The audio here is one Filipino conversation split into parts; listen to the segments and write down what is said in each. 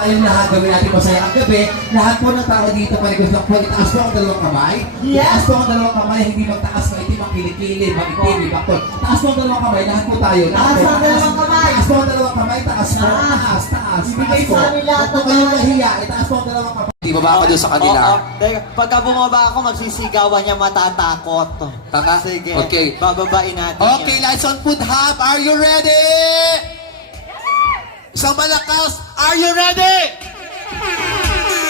Tayong lahat gawin natin masaya ang gabi. Lahat po ng tao dito paligod po, itaas po ang dalawang kamay. Itaas po ang dalawang kamay, hindi magtaas, maitim ang kilikili, mag-itim, ibakot. Taas po ang dalawang kamay, lahat po tayo. Taas ang dalawang kamay. Taas po ang dalawang kamay, taas po. Taas po. Huwag po kayong mahiya, itaas po ang dalawang kamay. Di ba ba doon sa kanila? Pagka bumaba ako, magsisigawan niya matatakot. Tama? Sige. Okay. Bababain natin Okay, lights on food hub. Are you ready? Isang malakas. Are you ready?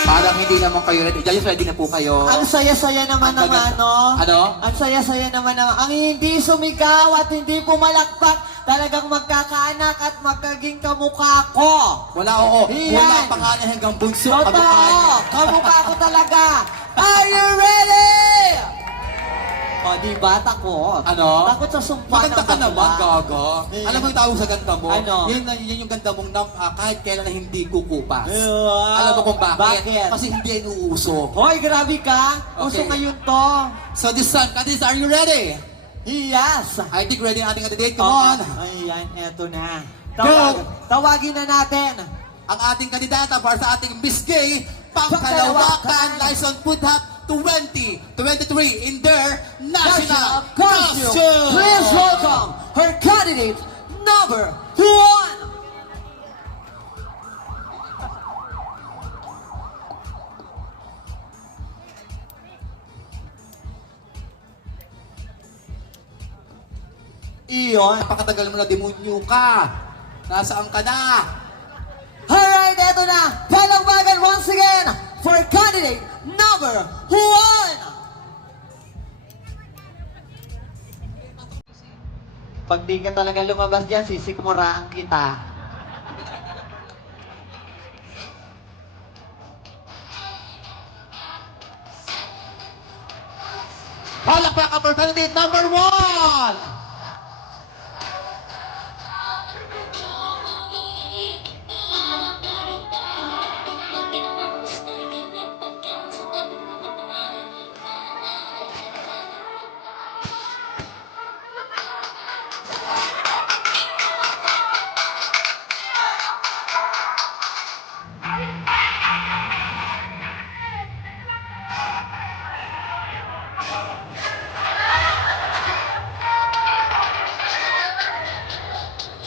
Parang hindi naman kayo ready. Guys, ready na po kayo. Ang saya-saya naman ng ano. Ano? Ang saya-saya naman ng ang hindi sumigaw at hindi pumalakpak. Talagang magkakaanak at magkaging kamukha ko. Wala, oo. Iyan. Wala pangalan hanggang bunso. Totoo! Kamukha ko talaga. Are you ready? O, di ba? Takot. Ano? Takot sa sumpa Maganda ka naman, gago. Eh. Alam mo yung tawag sa ganda mo? Ano? Yun yung ganda mong kahit kailan na hindi kukupas. Wow. Alam mo kung bakit? Bakit? Kasi hindi inuuso. Hoy, grabe ka. Uso Okay. ngayon to. So this time, Kadis, are you ready? Yes. I think ready ang ating candidate. Come on. Ayan, eto na. Go. Tawagin na natin. Ang ating kandidata para sa ating Miss Gay, Pangkalawakan License Food Hub 2023 in their national costume. Please welcome her candidate number 1. Iyon. Napakatagal mo na demonyo ka. Nasaan ka na? Alright, eto na. Palakpakan once again for candidate number 1. Pag di ka talaga lumabas dyan, sisikmuraan kita. Palakpakan for candidate number 1!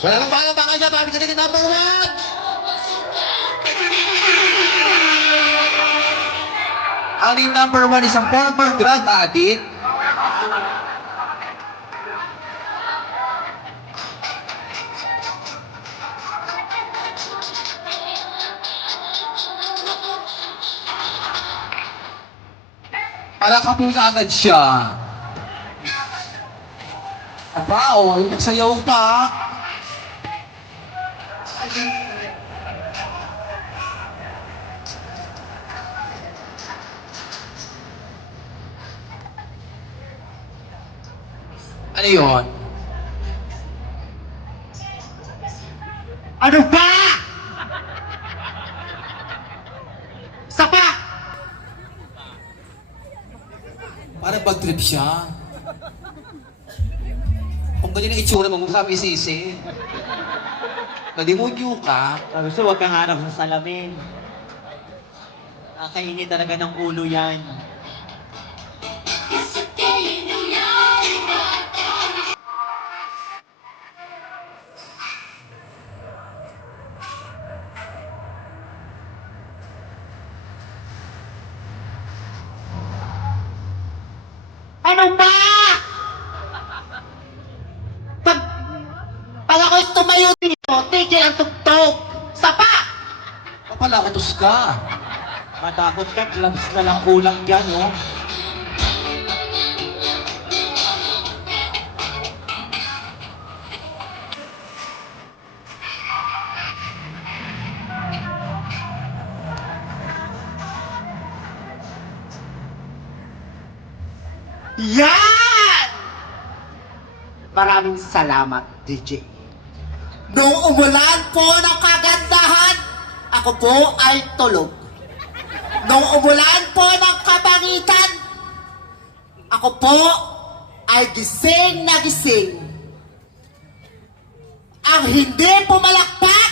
Wala nang balang baka siya, tabi ka number 1! Ang number 1 isang former drug addict. Para kapunga agad siya. Aba, nagsayaw pa. Ano yun? Ano ba? Sapa! Parang bad trip siya. Kung ganyan ang itsura mo, sabi sisi. Nalimonyo ka. Gusto, huwag kang harap sa salamin. Nakainit talaga ng ulo yan. Ano ba? Pag ako tumayo dito, tigil ang tugtog. Sapa! Papalakutos ka. Matakot ka, gloves na lang kulang dyan, oh. Yan! Maraming salamat, DJ. Nung umulan po ng kagandahan, ako po ay tulog. Nung umulan po ng kabangitan, ako po ay gising na gising. Ang hindi pumalakpak,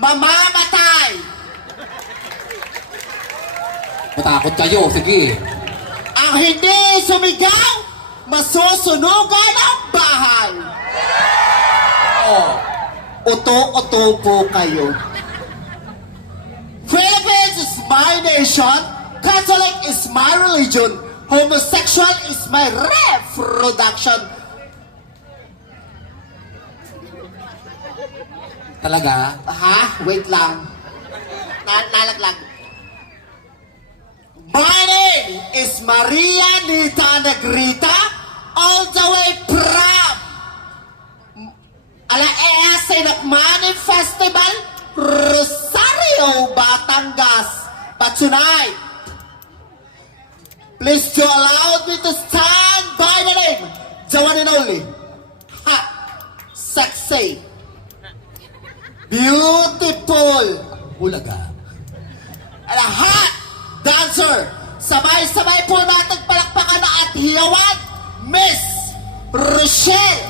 mamamatay. Matakot kayo, sige. Ang hindi sumigaw, masusunugan ang bahay. Oh. Uto-uto po kayo. Philippines is my nation. Catholic is my religion. Homosexual is my reproduction. Talaga? Ha? Wait lang. Nalaglag. My name is Maria Nita Negrita, all the way from Alaea Sinakmani Festival, Rosario, Batangas. But tonight, please to allow me to stand by the name, the one and only, hot, sexy, beautiful, Ulaga. and a hot dancer. Sabay-sabay po natin palakpakan na at hiyawan, Miss Rochelle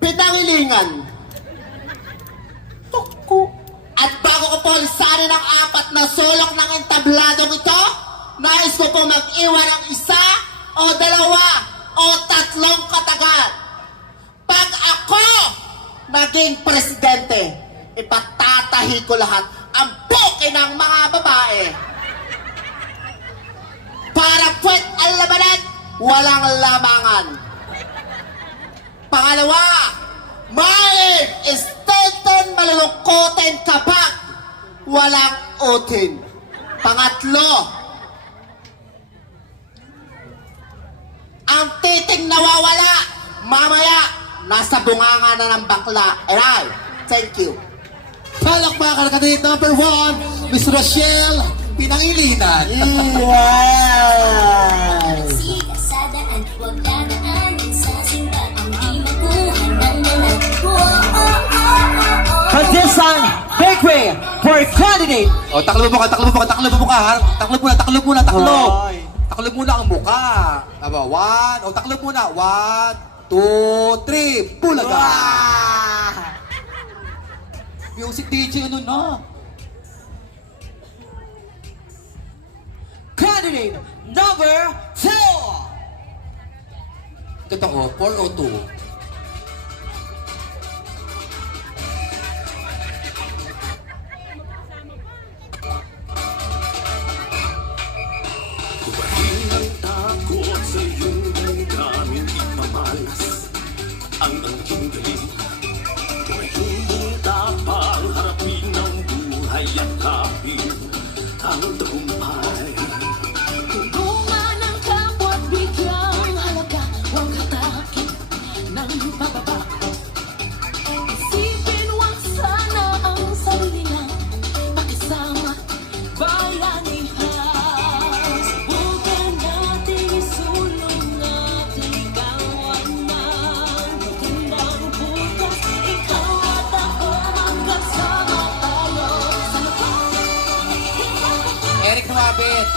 Pinangilingan. Tuku. At bago ko po lisanin ang 4 na sulok ng entabladong ito, nais ko po mag-iwan ng 1 o 2 o 3 katagal. Pag ako naging presidente, ipatatahi ko lahat ang buki ng mga babae. Para puwet ang labanan, walang lamangan. Pangalawa, malig is tenten malulungkotin kapag walang utin. Pangatlo, ang titing nawawala, mamaya, nasa bunganga na ng bakla. And I, thank you. Palakpakan ka dito, number 1, Miss Rochelle Pinangilinan. Yes! Kasadaan, huwag dadaanin sa simba ang di makuha ng dalan. Kadisang Bakery for candidate. O, taklo mo ka. Taklo muna. Taklo muna ang muka. Aba, 1. O, taklo muna. 1, 2, 3. Bulaga! Music DJ, ano na? Candidate number 4. Ito ko, 4 o 2. Kumain ang takot sa iyong damdamin, ipamalas ang angking galing. Tumayong mong tapang harapin ang buhay at hapin ang tagumpay. Tulungan ang kapwa't bigyang halaga, huwag hatakin ng pababa. Isipin huwag sana ang sarili lang, pakisama bayanihan. Subukan natin isulong at ikawan ng magandang bukas. Ikaw at ako magkasama tayo sa loob. Eric Mabit.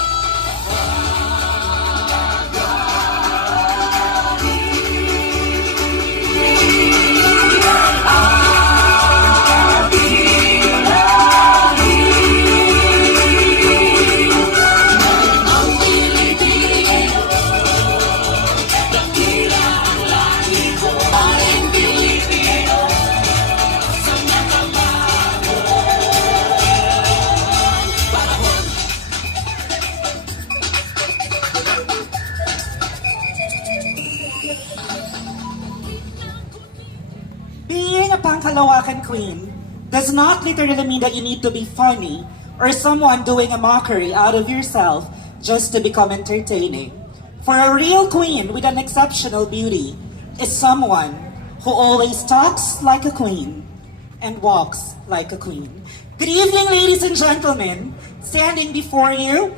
Being a Pangkalawakan queen does not literally mean that you need to be funny or someone doing a mockery out of yourself just to become entertaining. For a real queen with an exceptional beauty is someone who always talks like a queen and walks like a queen. Good evening, ladies and gentlemen. Standing before you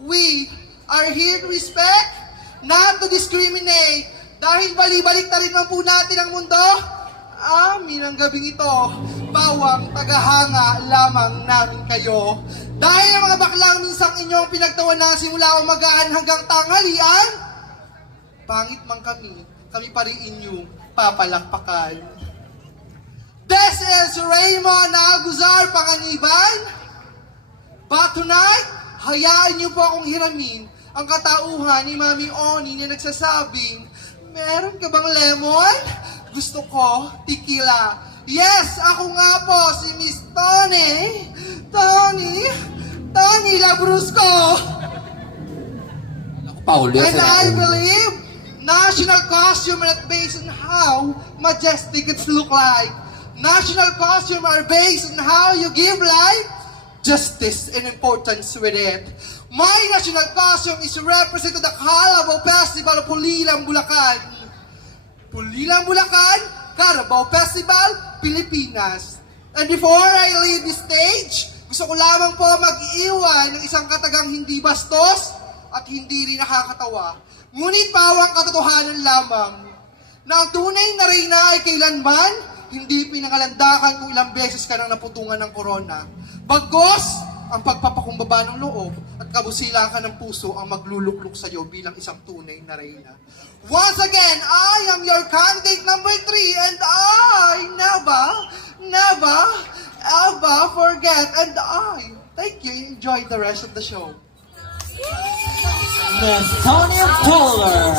We are here to respect, not to discriminate. Dahil bali-balik na rin man po natin ang mundo, amin ang gabing ito, bawang tagahanga lamang namin kayo. Dahil ang mga baklang minsang inyong pinagtawanan simula umagahan hanggang tanghalian, pangit man kami pa rin inyong papalakpakan. This is Raymond Aguzar Panganiban. But tonight, hayaan niyo po akong hiramin ang katauhan ni Mami Oni na nagsasabing, meron ka bang lemon? Gusto ko, tequila. Yes, ako nga po, si Miss Tony Labrusco. Paul, And I believe national costume are not based on how majestic it look like. National costume are based on how you give life, justice, and importance with it. My national costume is represented the Carabao Festival of Pulilang, Bulacan. Pulilang, Bulacan, Carabao Festival, Pilipinas. And before I leave the stage, gusto ko lamang po mag-iwan ng isang katagang hindi bastos at hindi rin nakakatawa. Ngunit pawang katotohanan lamang na ang tunay na reyna ay kailanman hindi pinangalandakan kung ilang beses ka nang naputungan ng korona. Bagos, ang pagpapakumbaba ng loob at kabusilan ka ng puso ang magluluklok sa iyo bilang isang tunay na reyna. Once again, I am your candidate number 3 and I never forget. And I, thank you, enjoy the rest of the show. Miss Tony Pollard.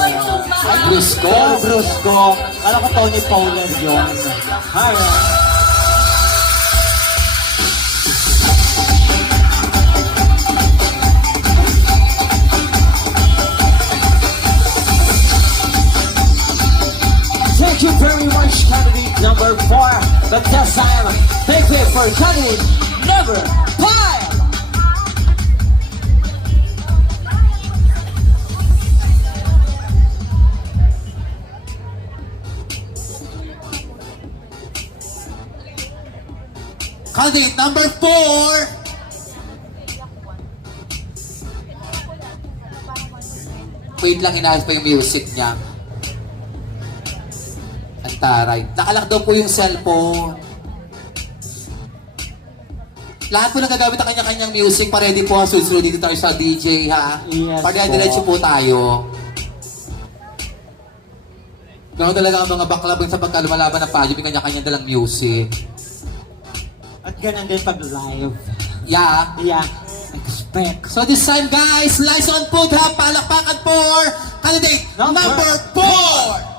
Ay, Brusco. Alam ko Tony Pollard yun. Hi. Thank you very much, candidate number 4. But this time, thank you for candidate number 5. Candidate number 4. Wait lang, inaayos pa yung music niya. Ang taray. Nakalak daw po yung cellphone. Lahat po na gagamit ang kanya-kanyang music. Pa-ready po, susunod dito tayo sa DJ, ha? Yes Pag-diretso po tayo. Ganoon talaga ang mga baklab sa pagkalumalaban ng pageant, may kanya-kanya dalang music. At ganun din pag live. Yeah. Yeah, expect. So this time guys, lights on po ha, palakpakan for candidate number 4.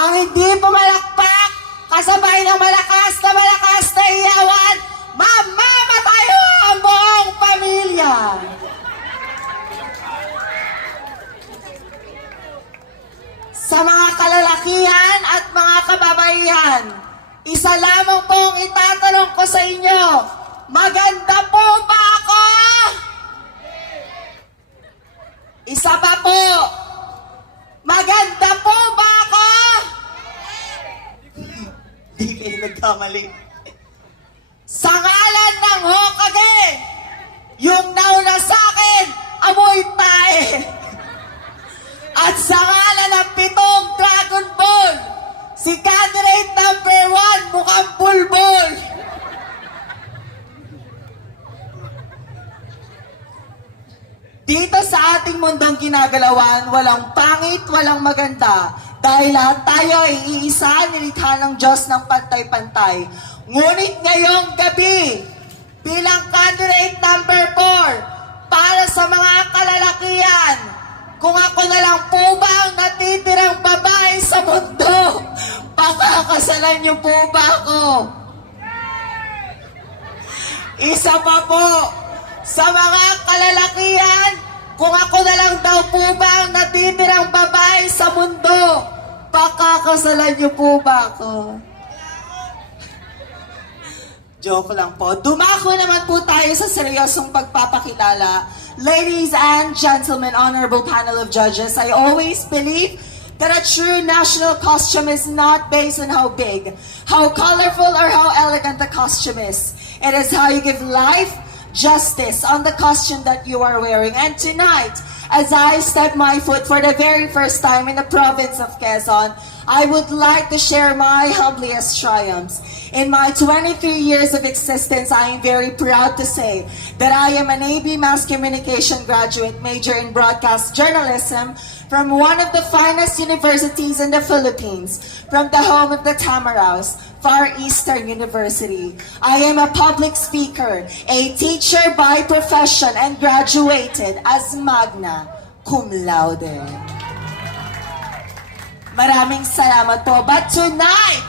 Ang hindi pumalakpak, kasabay ng malakas na iyawan, mamamatayo ang buong pamilya. Sa mga kalalakihan at mga kababaihan, isa lamang pong itatanong ko sa inyo, maganda po ba ako? Isa pa po, maganda po ba ako? Hindi kayo nagkamali. Sa ngalan ng Hoka sa ngalan ng 7 Dragon Ball, si candidate number 1 mukhang bulbul. Dito sa ating mundong ginagalawan, walang pangit, walang maganda. Dahil lahat tayo ay iisa, nilikha ng Diyos ng pantay-pantay. Ngunit ngayong gabi, bilang candidate number 4, para sa mga kalalakihan, kung ako na lang po ba ang natitirang babae sa mundo, pakakasalan niyo po ba ako? Isa pa po, sa mga kalalakihan, kung ako na lang daw po ba ang natitirang babae sa mundo, pakakasalan niyo po ba ako? Joke lang po. Dumako naman po tayo sa seryosong pagpapakilala. Ladies and gentlemen, honorable panel of judges, I always believe that a true national costume is not based on how big, how colorful, or how elegant the costume is. It is how you give life, justice on the costume that you are wearing. And tonight, as I step my foot for the very first time in the province of Quezon, I would like to share my humblest triumphs. In my 23 years of existence, I am very proud to say that I am an AB Mass Communication graduate, major in broadcast journalism, from one of the finest universities in the Philippines, from the home of the Tamaraws, Far Eastern University. I am a public speaker, a teacher by profession, and graduated as magna cum laude. Maraming salamat po. But tonight,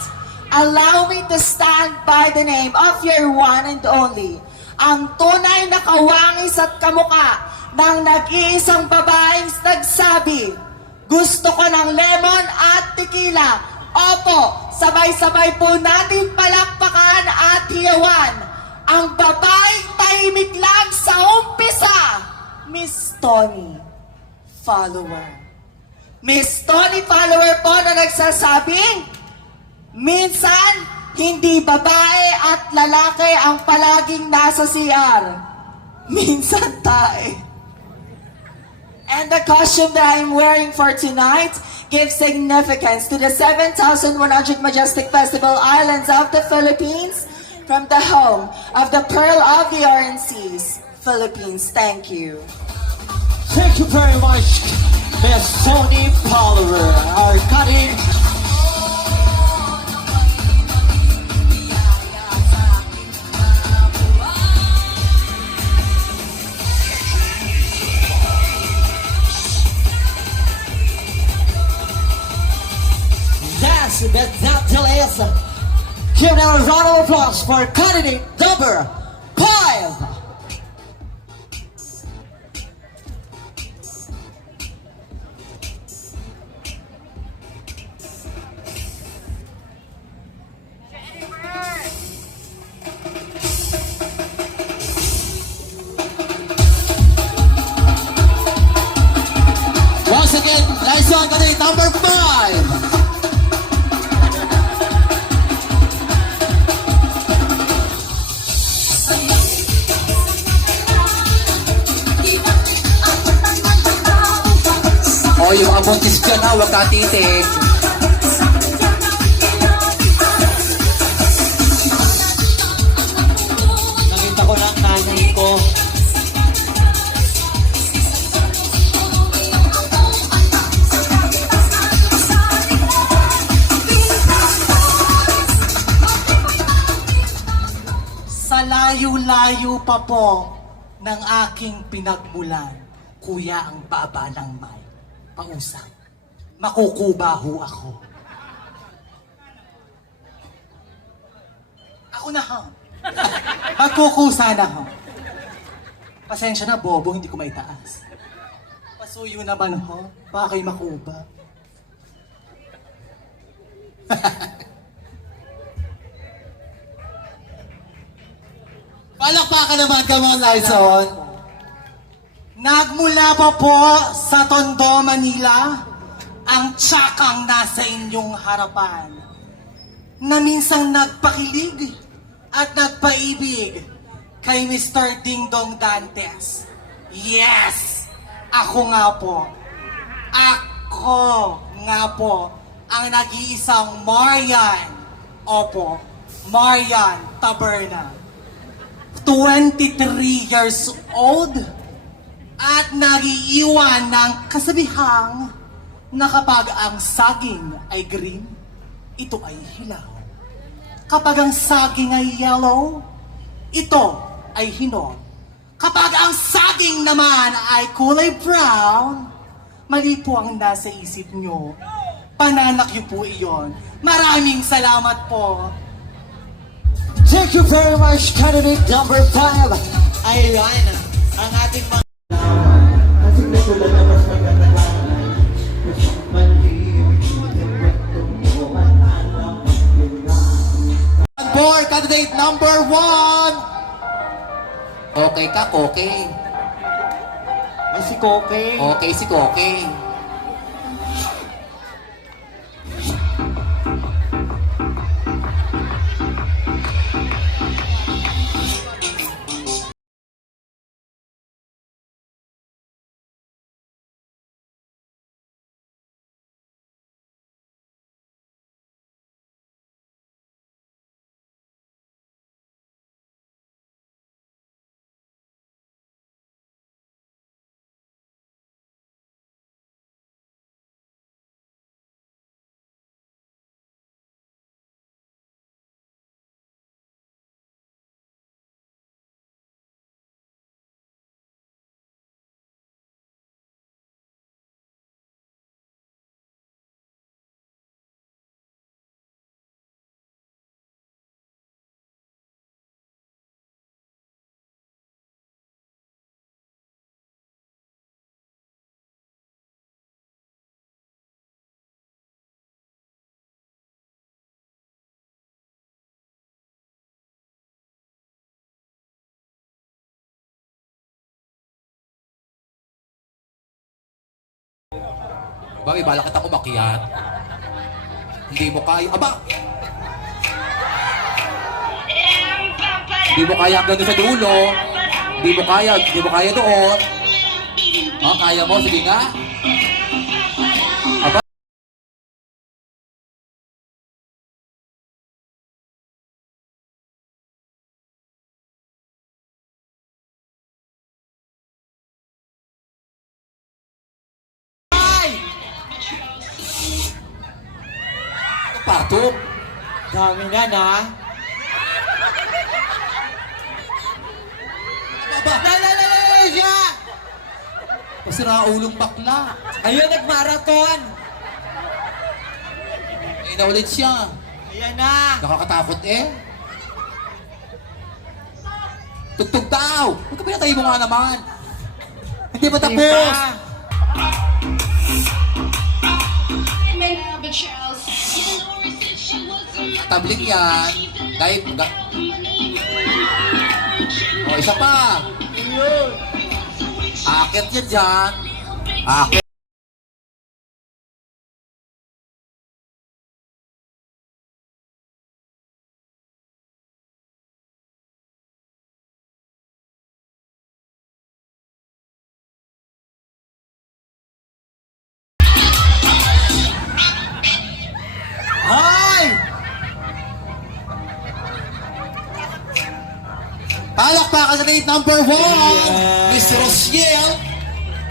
allow me to stand by the name of your one and only, ang tunay na kawangis at kamuka ng nag-iisang babaeng nagsabi, gusto ko ng lemon at tequila. Opo, sabay-sabay po natin palakpakan at hiyawan ang babaeng tahimik lang sa umpisa, Miss Tony Follower. Miss Tony Follower po na nagsasabing, minsan, hindi babae at lalaki ang palaging nasa CR. Minsan tae. And the costume that I'm wearing for tonight gives significance to the 7,100 majestic festival islands of the Philippines from the home of the Pearl of the Orange Seas, Philippines. Thank you. Thank you very much, Miss Tony Follower, our cutting. Yes, that's not delays. Give now a round of applause for candidate number 5. Once again, nice one, candidate number 5. O, yung mga buntis dyan ha, huwag ka titig. Nakita ko ng nanay ko. Sa layo-layo pa po ng aking pinagmulan, kuya ang baba ng may pausap. Makukubaho ako. Ako na ha. Magkukusa na ho. Pasensya na, bobo, hindi ko maitaas. Pasuyo naman ho, baka kayo makuba. Palakpakan naman ka mga Lyson. Nagmula pa po sa Tondo, Manila, ang tsakang nasa inyong harapan, na minsang nagpakilig at nagpaibig kay Mr. Dingdong Dantes. Yes! Ako nga po. Ako! Ako nga po ang nag-iisang Marian. Opo, Marian Taberna. 23 years old at nagiiwan ng kasabihang na kapag ang saging ay green, ito ay hilaw. Kapag ang saging ay yellow, ito ay hinog. Kapag ang saging naman ay kulay brown, mali po ang nasa isip nyo. Pananakyo po iyon. Maraming salamat po. Thank you very much, candidate number 5. Ayan, ang ating mga... For candidate number 1. Okay ka, okay. Ay, si Koke. Okay si Koke. Bakit balak kita umakyat? Hindi mo kaya. Aba! Hindi mo kaya hanggang doon sa dulo. Hindi mo kaya doon. Ah, kaya mo? Sige nga. Aba! Patok! Dami na na. Aba! Siya! Pasira ulong bakla. Ayun, nag-marathon. Ayun na ulit siya. Ayan na. Nakakatakot eh. Tugtog daw! Huwag ka pinatay mo nga naman. Hindi pa tapos. Tabling yan. Dahil... O, isa pa. Akit yan dyan. Akit. Hoy! Palakpakan sa date number 1, Miss Rosiel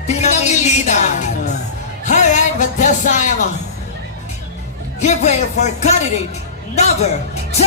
Pinangilinan. Alright, but this time, give way for candidate number 2.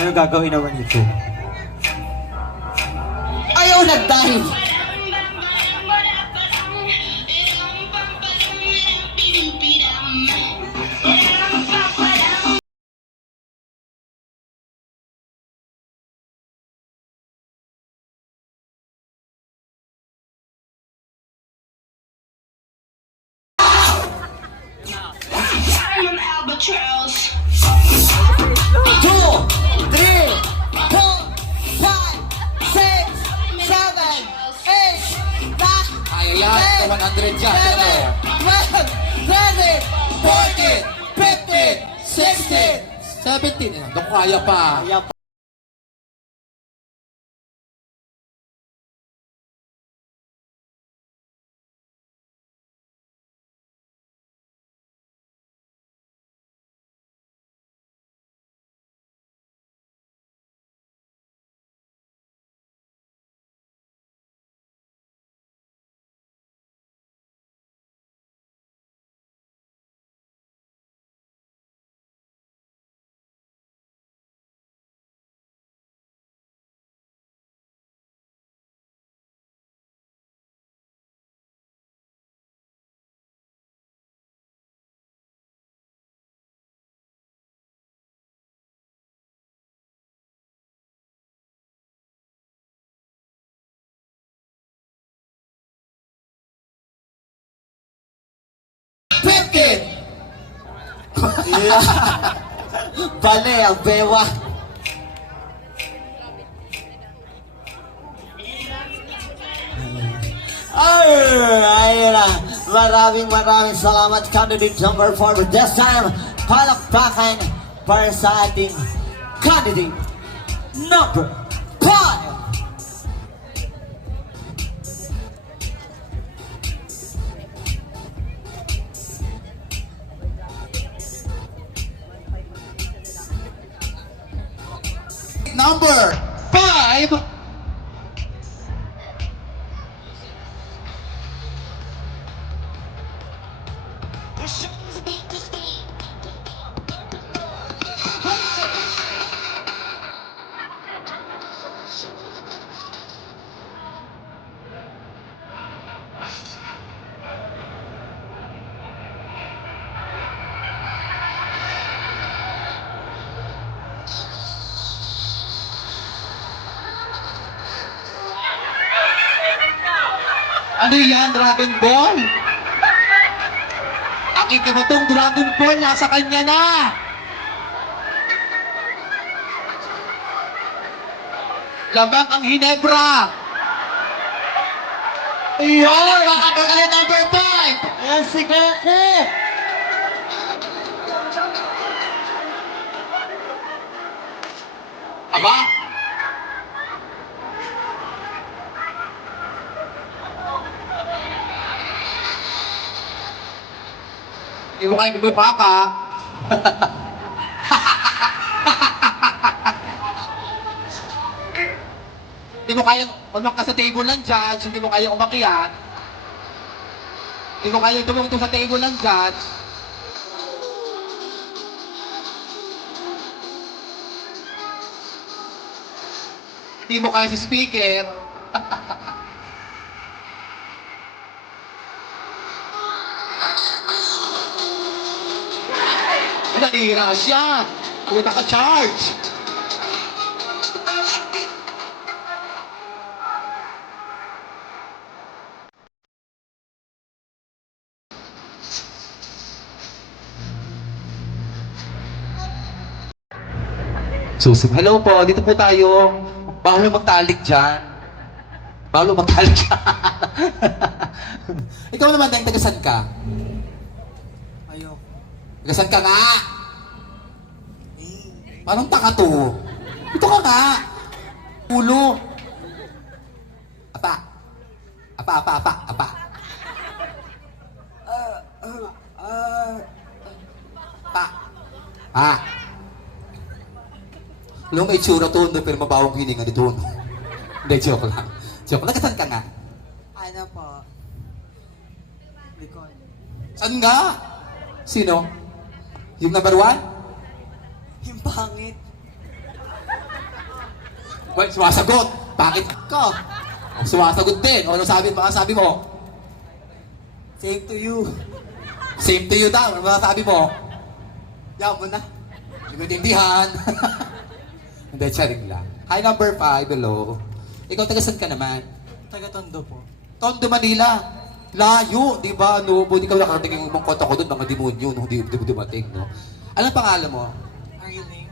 Ano gagawin naman ito? Ayaw nag-dive! I'm an albatross. 2, 3, 4, 5, 6, 7, 8, 9, Ay, yan, 100 dyan. 12, 13, 14, 15, 16, 17. Doon kaya pa. Bale, ang bewa. Ayun na. Maraming salamat, candidate number 4. But this time, palakpakan para sa ating candidate number 5. Number 5. Ano yan, Dragon Ball? Ang ikimatong Dragon Ball, nasa kanya na! Lamang ang Hinebra! Iyon, makakagaya number 5! Yan si Goku! Aba? Hindi mo kayo bumipaka. Hindi mo kayang umakyat sa table ng judge, hindi mo kayang umakyat. Hindi mo kayang tumungtong sa table ng judge. Hindi mo kaya si speaker. Nanira siya. Kung naka-charge. Susip, hello po, dito po tayo. Bawal magtalik dyan. Bawal magtalik dyan. Ikaw naman, Deng, tagasan ka? Ayoko. Tagasan ka nga! Parang taka to. Ito ka nga! Ulo! Apa! Apa. Pa! Pa! Alam mo, may itsura to, pero mabawang hininga nito. Hindi, joke lang. Joke lang. Nagasan ka nga? Ano po? Bicol. Saan nga? Sino? Yung number 1? Yung pangit. Well, sumasagot. Bakit ka? Oh, sumasagot din. O, ano sabi? Baka sabi mo? Same to you. Same to you daw. Ano sabi mo? Yan mo na. Hindi mo tindihan. Hindi, charing lang. Hi, number 5. Hello. Ikaw, tagasan ka naman? Taga-Tondo po. Tondo, Manila. Layo, di ba? Ano, buti ka nakarating yung ibang kota ko doon, mga demonyo, no? Di dumating, no? Anong pangalan mo? Arlene.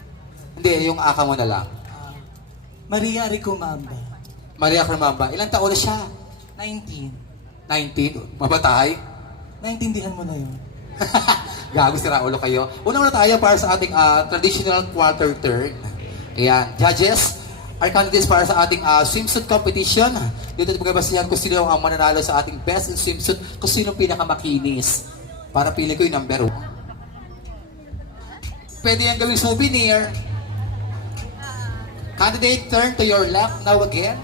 Hindi, yung aka mo na lang. Maria Ricumamba. Maria Cremamba. Ilang taon na siya? 19. 19? Mabatay? Naintindihan mo na yun. Gago, sira ulo kayo. Una tayo para sa ating traditional quarter turn. Ayan. Judges, our candidates para sa ating swimsuit competition. Dito magkabasihan kung sino ang mananalo sa ating best in swimsuit, kung sino pinakamakinis. Para pili ko yung number 1. Pwede yan gawing souvenir. Candidate, turn to your left now again.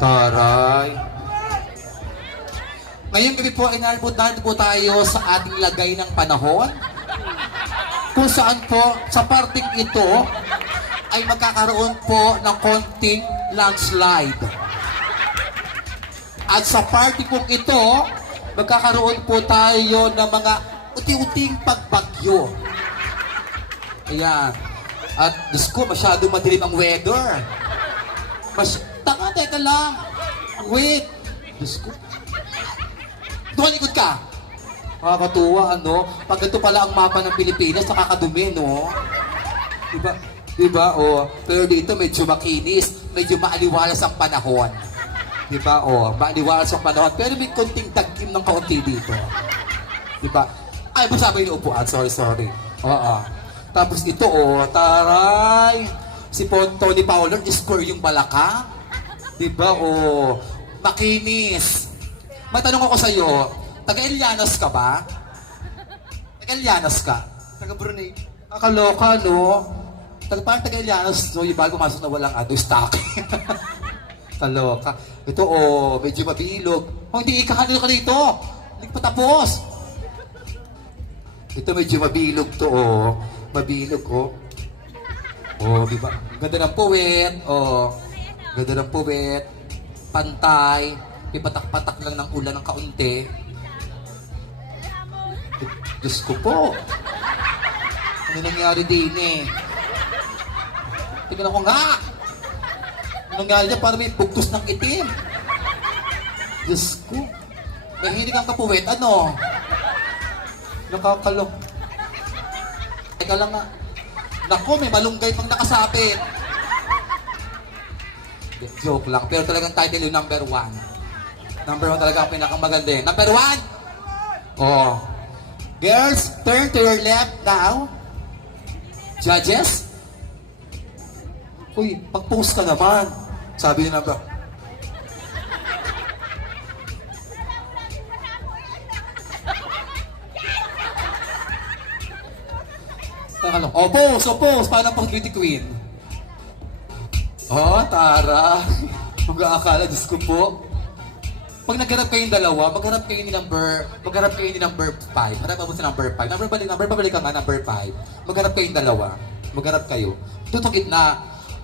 Taray. Ngayong gabi po, inarapod po tayo sa ating lagay ng panahon. Kung saan po, sa parting ito, ay magkakaroon po ng konting landslide. At sa party po ito, magkakaroon po tayo ng mga uti-uting pagbagyo. Ayan. At, Diyos ko, masyado madilim ang weather. Teka lang. Wait. Diyos ko. Doon, likod ka. Nakakatuwa, ano? Pag ito pala ang mapa ng Pilipinas, nakakadumi, no? Diba? Diba? O, pero dito medyo makinis, medyo maaliwalas ang panahon. Diba? O, maaliwalas ang panahon. Pero may konting tagkim ng kaunti dito. Diba? Ay, masabi yung upuan. Sorry. Oo. Tapos ito, taray! Si Tony Fowler, square yung balakang. Diba? O, makinis. May tanong ako sa'yo, taga-Elianos ka ba? Taga-Elianos ka? Taga-Brunei. Nakaloka, no? Parang taga-Elianos, no? Yung bago masok na walang stock. Kaloka. Ito, medyo mabilog. Hindi, ikakanilo ka dito. Hindi pa tapos. Ito, medyo mabilog to, Mabilog, di ba? Ganda ng puwet, Ganda ng puwet. Pantay. May patak-patak lang ng ulan ng kaunti. Diyos ko po. Ano nangyari din Tingnan ko nga. Ano nangyari niya? Parang may bugtos ng itim. Diyos ko. Mahilig ang kapuwet. Ano? Nakakalong. Teka lang nga. Nako, may malunggay pang nakasabit. Joke lang. Pero talagang title yung number 1. Number 1 talaga ang pinakamaganda. Number 1! Girls, turn to your left now. Judges? Uy, pag-post ka naman. Sabi ni number... Pose. Paano pang beauty queen? Oh, Tara. Kung akala, Diyos ko po. Pag nagharap kayong dalawa, magharap kayo ni number 5. Harap mo sa number 5. Number pabalik ka nga, number 5. Magharap kayong dalawa. Magharap kayo. Doon sa gitna.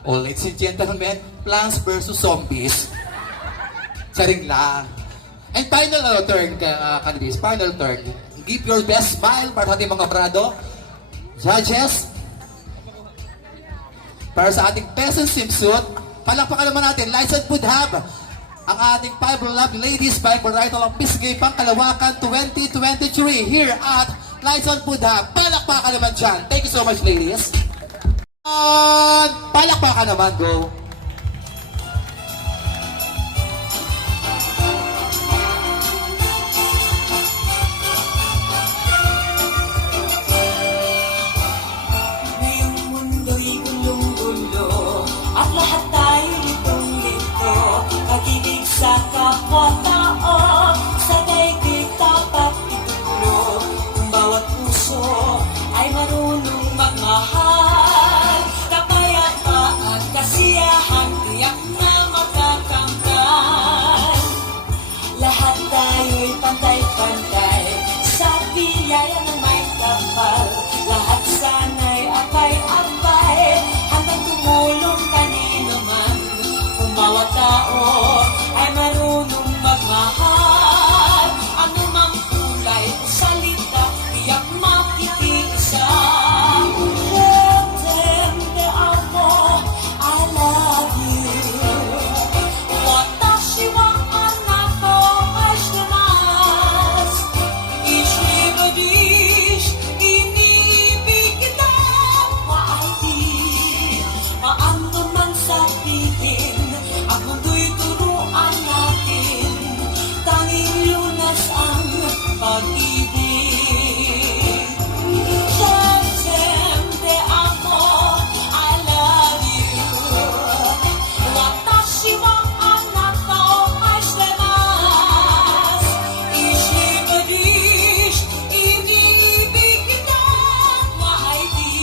Oh, ladies and gentlemen, Plants versus Zombies. Saring lang. And final turn, candidates. Final turn. Give your best smile para sa ating mga brado. Judges. Para sa ating peasant swimsuit, palakpakan naman natin, License Food Hub, ang ating 5 lovely ladies, 5 varietal of Bisgay Pangkalawakan 2023 here at License Food Hub. Palakpakan naman dyan. Thank you so much, ladies. Palakpakan naman, go. Ngayong mundo'y gulong-gulo at lahat tayo litong-lito. Pag-ibig sa kapwa-tao, sa daigdig dapat itulo. Kung bawat puso ay marunong magmahal, kapayapaan, kasiyahan, tiyak na matakamtan. Lahat tayo'y pantay-pantay sa biyaya ng may kapal. Lahat sana'y apay-apay hanggang tumulong kanino man. Kung bawat tao ay marunong magmahal, anumang kulay o salita, tiyak makikisa. Te amo, I love you. Watashi wa anata ay shimasu. Ishliba dish, iniibig kita, maaydi. Paano man sabihin, ang mundo'y turuan natin. Tanging lunas ang pag-ibig. Shem, te amo, I love you. Watashi wa anata ay shimasu. Ishliba dish, iniibig kita, maaydi.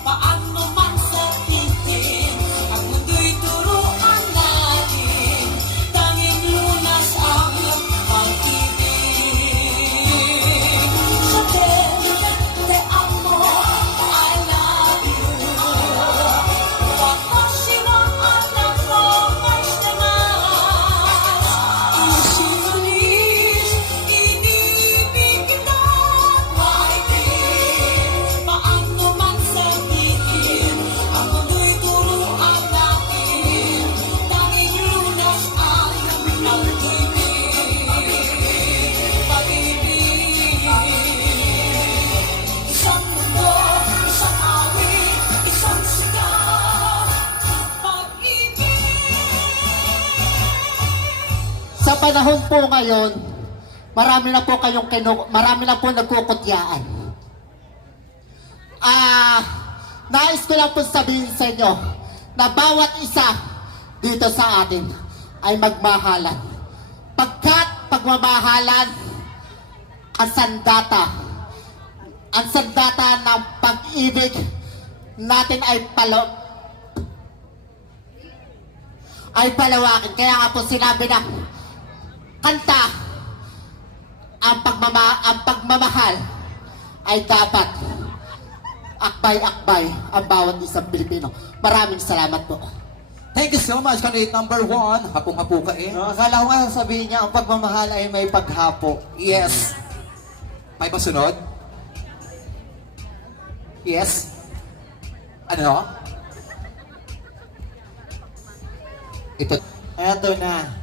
Paano man sabihin, ang mundo'y turuan natin. Tanging lunas ang pag-ibig. Shem, te amo, I love you. Watashi wa anata ay shimasu. Ishliba dish, iniibig kita, maaydi. Paano man sabihin, ang mundo'y turuan natin. Tanging lunas ang pag-ibig. Pag-ibig. Isang mundo, isang awit, isang sikat. Pag-ibig. Sa panahon po ngayon, marami na po nagkukutyaan. Nais ko lang po sabihin sa inyo na bawat isa dito sa atin ay magmahalan. Pagkat pagmamahalan, ang sandata ng pag-ibig natin ay palawakin. Kaya nga po sinabi ng kanta, ang pagmamahal ay dapat akbay-akbay ang bawat isang Pilipino. Maraming salamat po. Thank you so much, candidate number 1. Hapong-hapo ka eh. Akala ko nga sasabihin niya, ang pagmamahal ay may paghapo. Yes. May masunod? Yes. Ano? Ito. Eto na.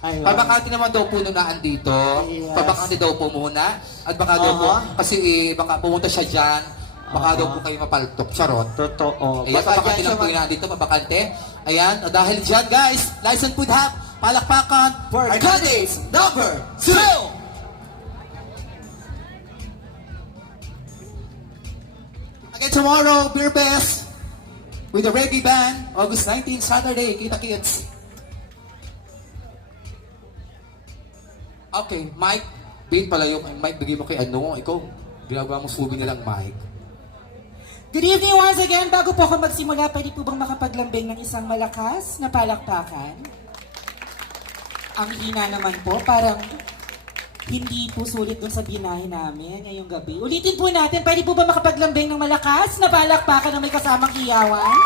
Ayun. Pabakante naman daw po nunaan dito. Yes. Pabakante daw po muna. At baka daw po, kasi baka pumunta siya dyan. Baka daw po kayo mapaltok. Charot. Totoo. Ayan, Baka pabakante dyan lang po siya yun dito, pabakante. Ayan, dahil dyan guys, License Food Hub, palakpakan, For our candidates number 2! Again tomorrow, Beer Fest with the Reggae Band, August 19, Saturday, kita kids. Okay, Mike, Bait pala yung Mike, bigay mo kay ano, ikaw, ginagawa mo subi na lang, Mike. Good evening once again. Bago po ako magsimula, pwede po bang makapaglambing ng isang malakas na palakpakan? Ang hina naman po, parang hindi po sulit dun sa binahe namin ngayong gabi. Ulitin po natin, pwede po ba makapaglambing ng malakas na palakpakan na may kasamang iyawan?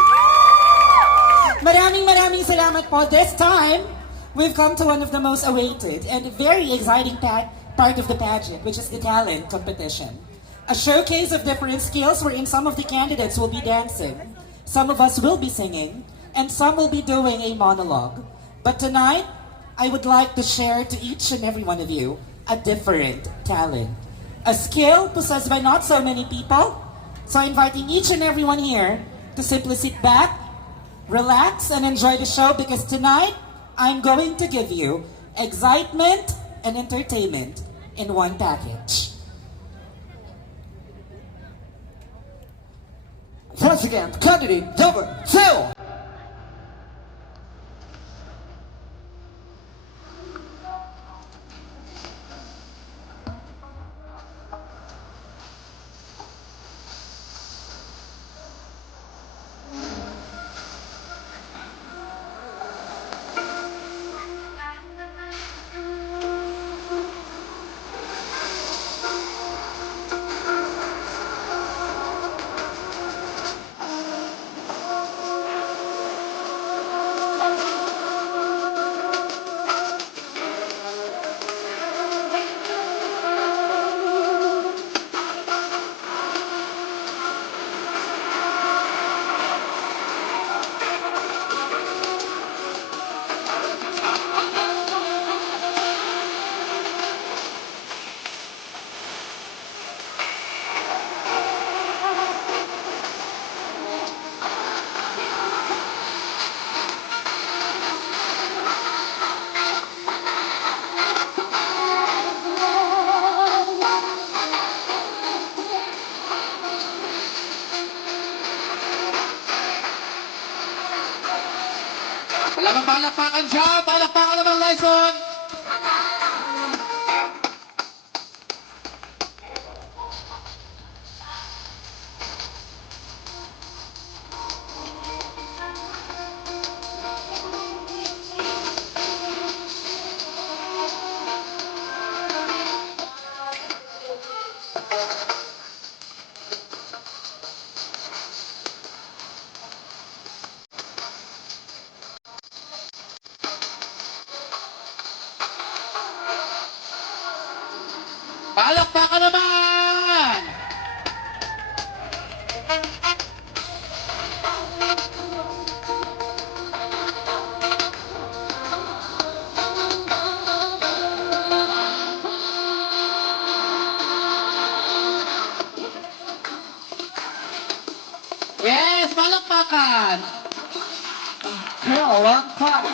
Maraming salamat po. This time, we've come to one of the most awaited and very exciting part of the pageant, which is the talent competition. A showcase of different skills wherein some of the candidates will be dancing, some of us will be singing, and some will be doing a monologue. But tonight, I would like to share to each and every one of you a different talent. A skill possessed by not so many people. So inviting each and everyone here to simply sit back, relax, and enjoy the show because tonight, I'm going to give you excitement and entertainment in one package. Once again, candidate number 2. Wala bang palakpakan dyan? Palakpakan naman, Lyson! Palakpakan naman! Yes, palakpakan! Girl on fire.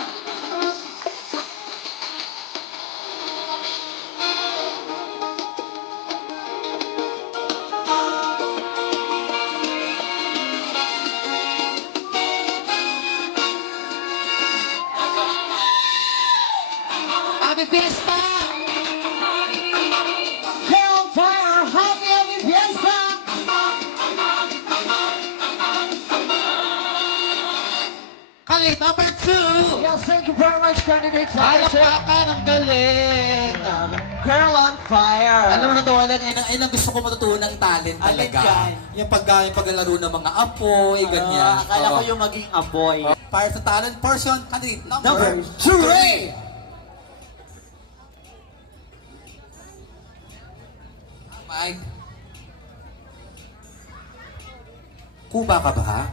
Happy Fiesta! Girl on fire. Happy fiesta. Kalit number 2! Yes, thank you very much, candidate number 2. Palakpakan, ang galing! Girl on fire. Alam mo, natuwa lang, ayun ang gusto ko matutunan ng talent Alin talaga. yan? Yung paglalaro ng mga apoy, ganyan. Akala ko Oo. yung maging apoy. Para sa talent person, candidate Number number 3. Mike. Kuba ka ba?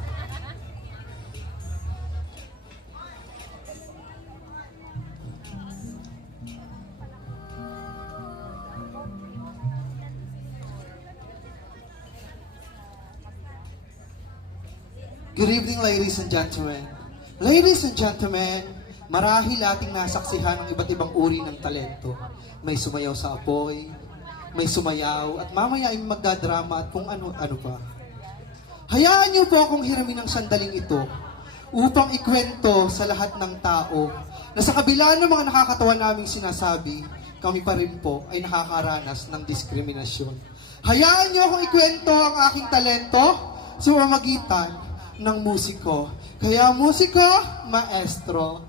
Good evening, ladies and gentlemen. Ladies and gentlemen, marahil ating nasaksihan ang iba't ibang uri ng talento. May sumayaw sa apoy, may sumayaw, at mamaya ay magdadrama at kung ano-ano pa. Hayaan niyo po akong hiramin ng sandaling ito upang ikwento sa lahat ng tao na sa kabila ng mga nakakatawa naming sinasabi, kami pa rin po ay nakakaranas ng diskriminasyon. Hayaan niyo akong ikwento ang aking talento sa pamamagitan ng musiko. Kaya musiko, maestro.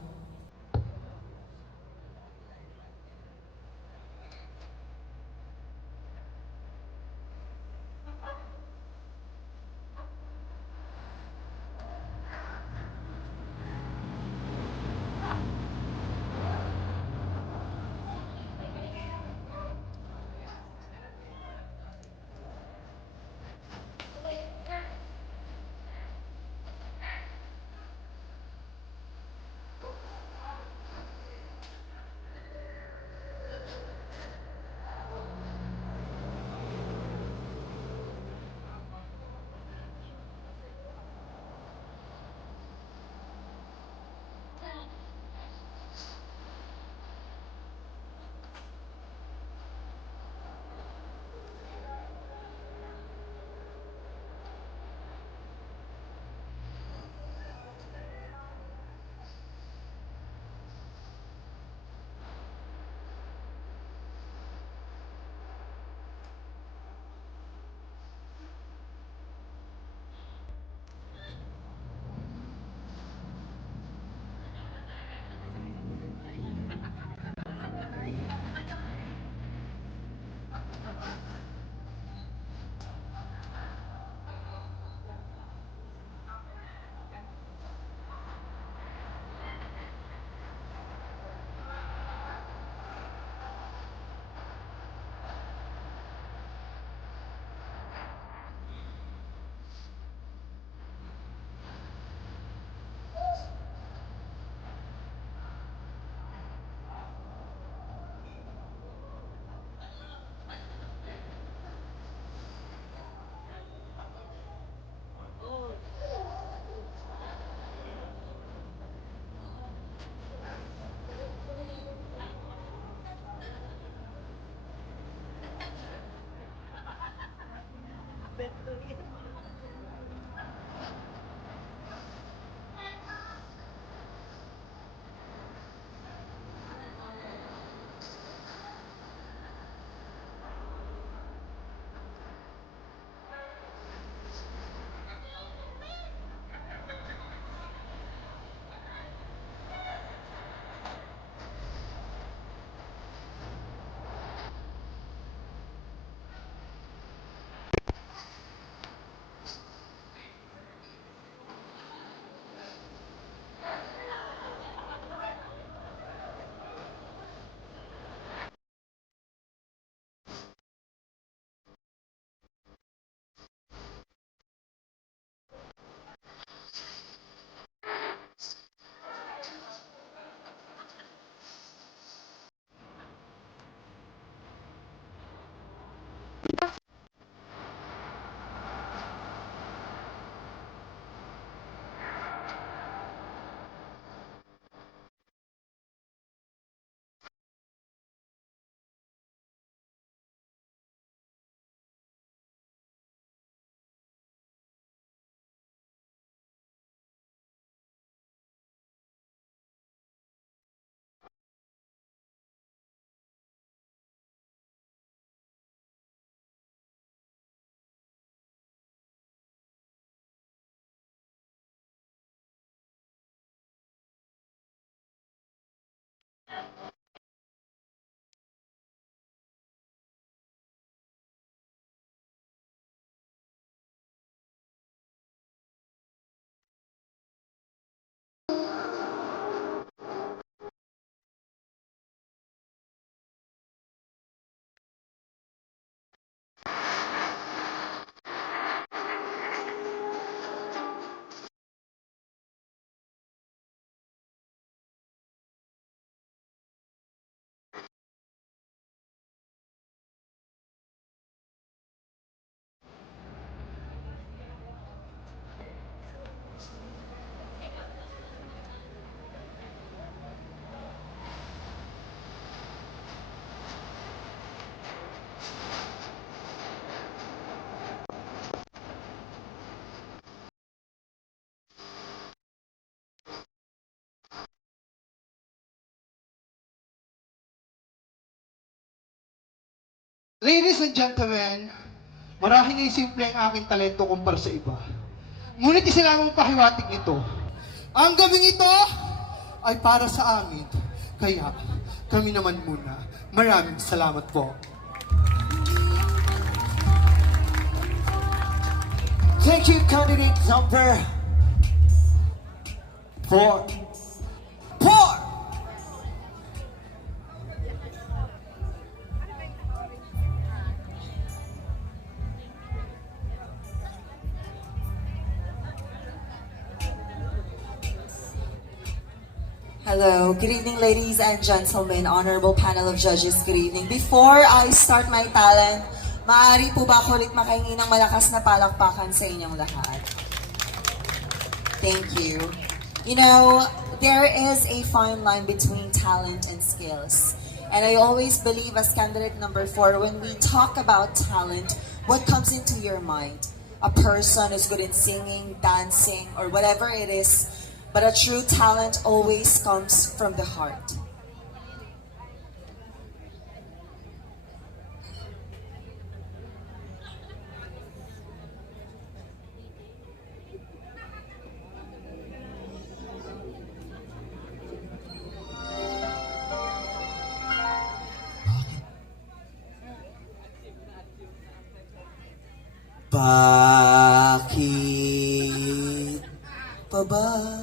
Ladies and gentlemen, Marahil ay simple ang aking talento kumpara sa iba. Ngunit isa lamang pahiwatig nito. Ang gabing ito ay para sa amin. Kaya kami naman muna. Maraming salamat po. Thank you, candidate number 4. Hello, good evening ladies and gentlemen, honorable panel of judges, good evening. Before I start my talent, maaari po ba ako ulit makahingi ng malakas na palakpakan sa inyong lahat? Thank you. You know, there is a fine line between talent and skills. And I always believe as candidate number 4, when we talk about talent, what comes into your mind? A person who's good in singing, dancing, or whatever it is. But a true talent always comes from the heart. Bakit pa ba?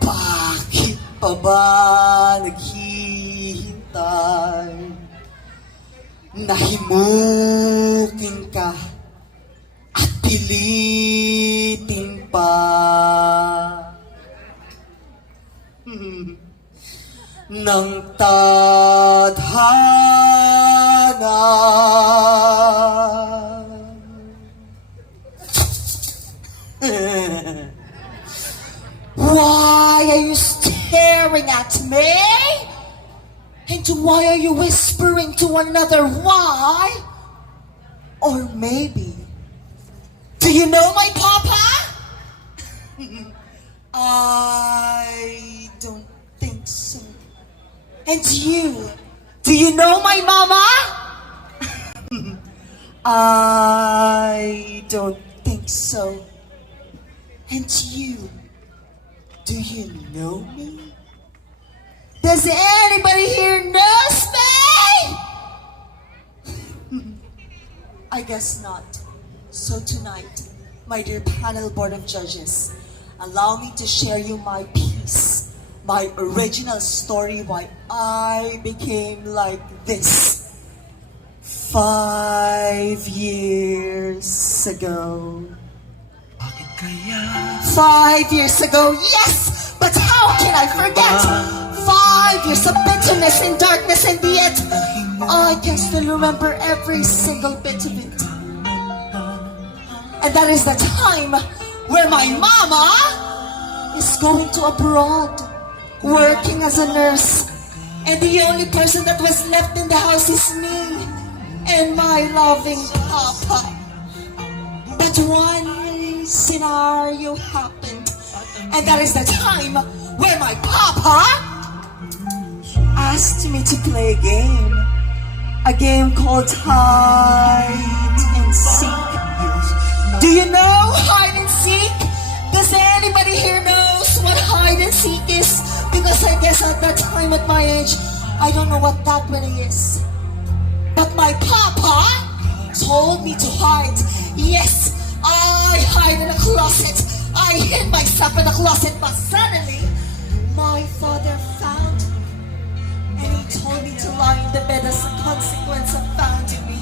Bakit pa ba naghihintay? Nahimukin ka at pilitin pa. Ng tadhana. Why are you staring at me? And why are you whispering to one another why? Or maybe, do you know my papa? I don't think so. And you, do you know my mama? I don't think so. And you, do you know me? Does anybody here knows me? I guess not. So tonight, my dear panel board of judges, allow me to share you my piece, my original story why I became like this 5 years ago. 5 years ago, yes! But how can I forget? 5 years of bitterness and darkness, and yet I can still remember every single bit of it. And that is the time where my mama is going to abroad, working as a nurse. And the only person that was left in the house is me and my loving papa. But one scenario happened, and that is the time where my papa asked me to play a game called hide and seek. Do you know hide and seek? Does anybody here knows what hide and seek is? Because I guess at that time at my age, I don't know what that really is. But my papa told me to hide. Yes, I hide in a closet. I hid myself in a closet, but suddenly, my father found me. And he told me to lie in the bed as a consequence of finding me.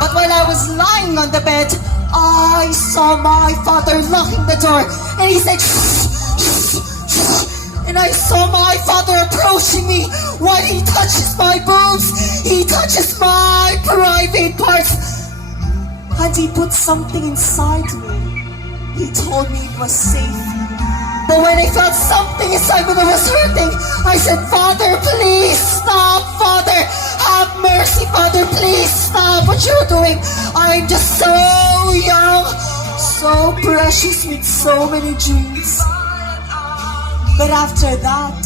But while I was lying on the bed, I saw my father locking the door. And he said, shh, shh, shh. And I saw my father approaching me while he touches my boobs. He touches my private parts. And he put something inside me. He told me it was safe. But when I felt something inside me that was hurting, I said, Father, please stop. Father, have mercy. Father, please stop what you're doing. I'm just so young, so precious with so many dreams. But after that,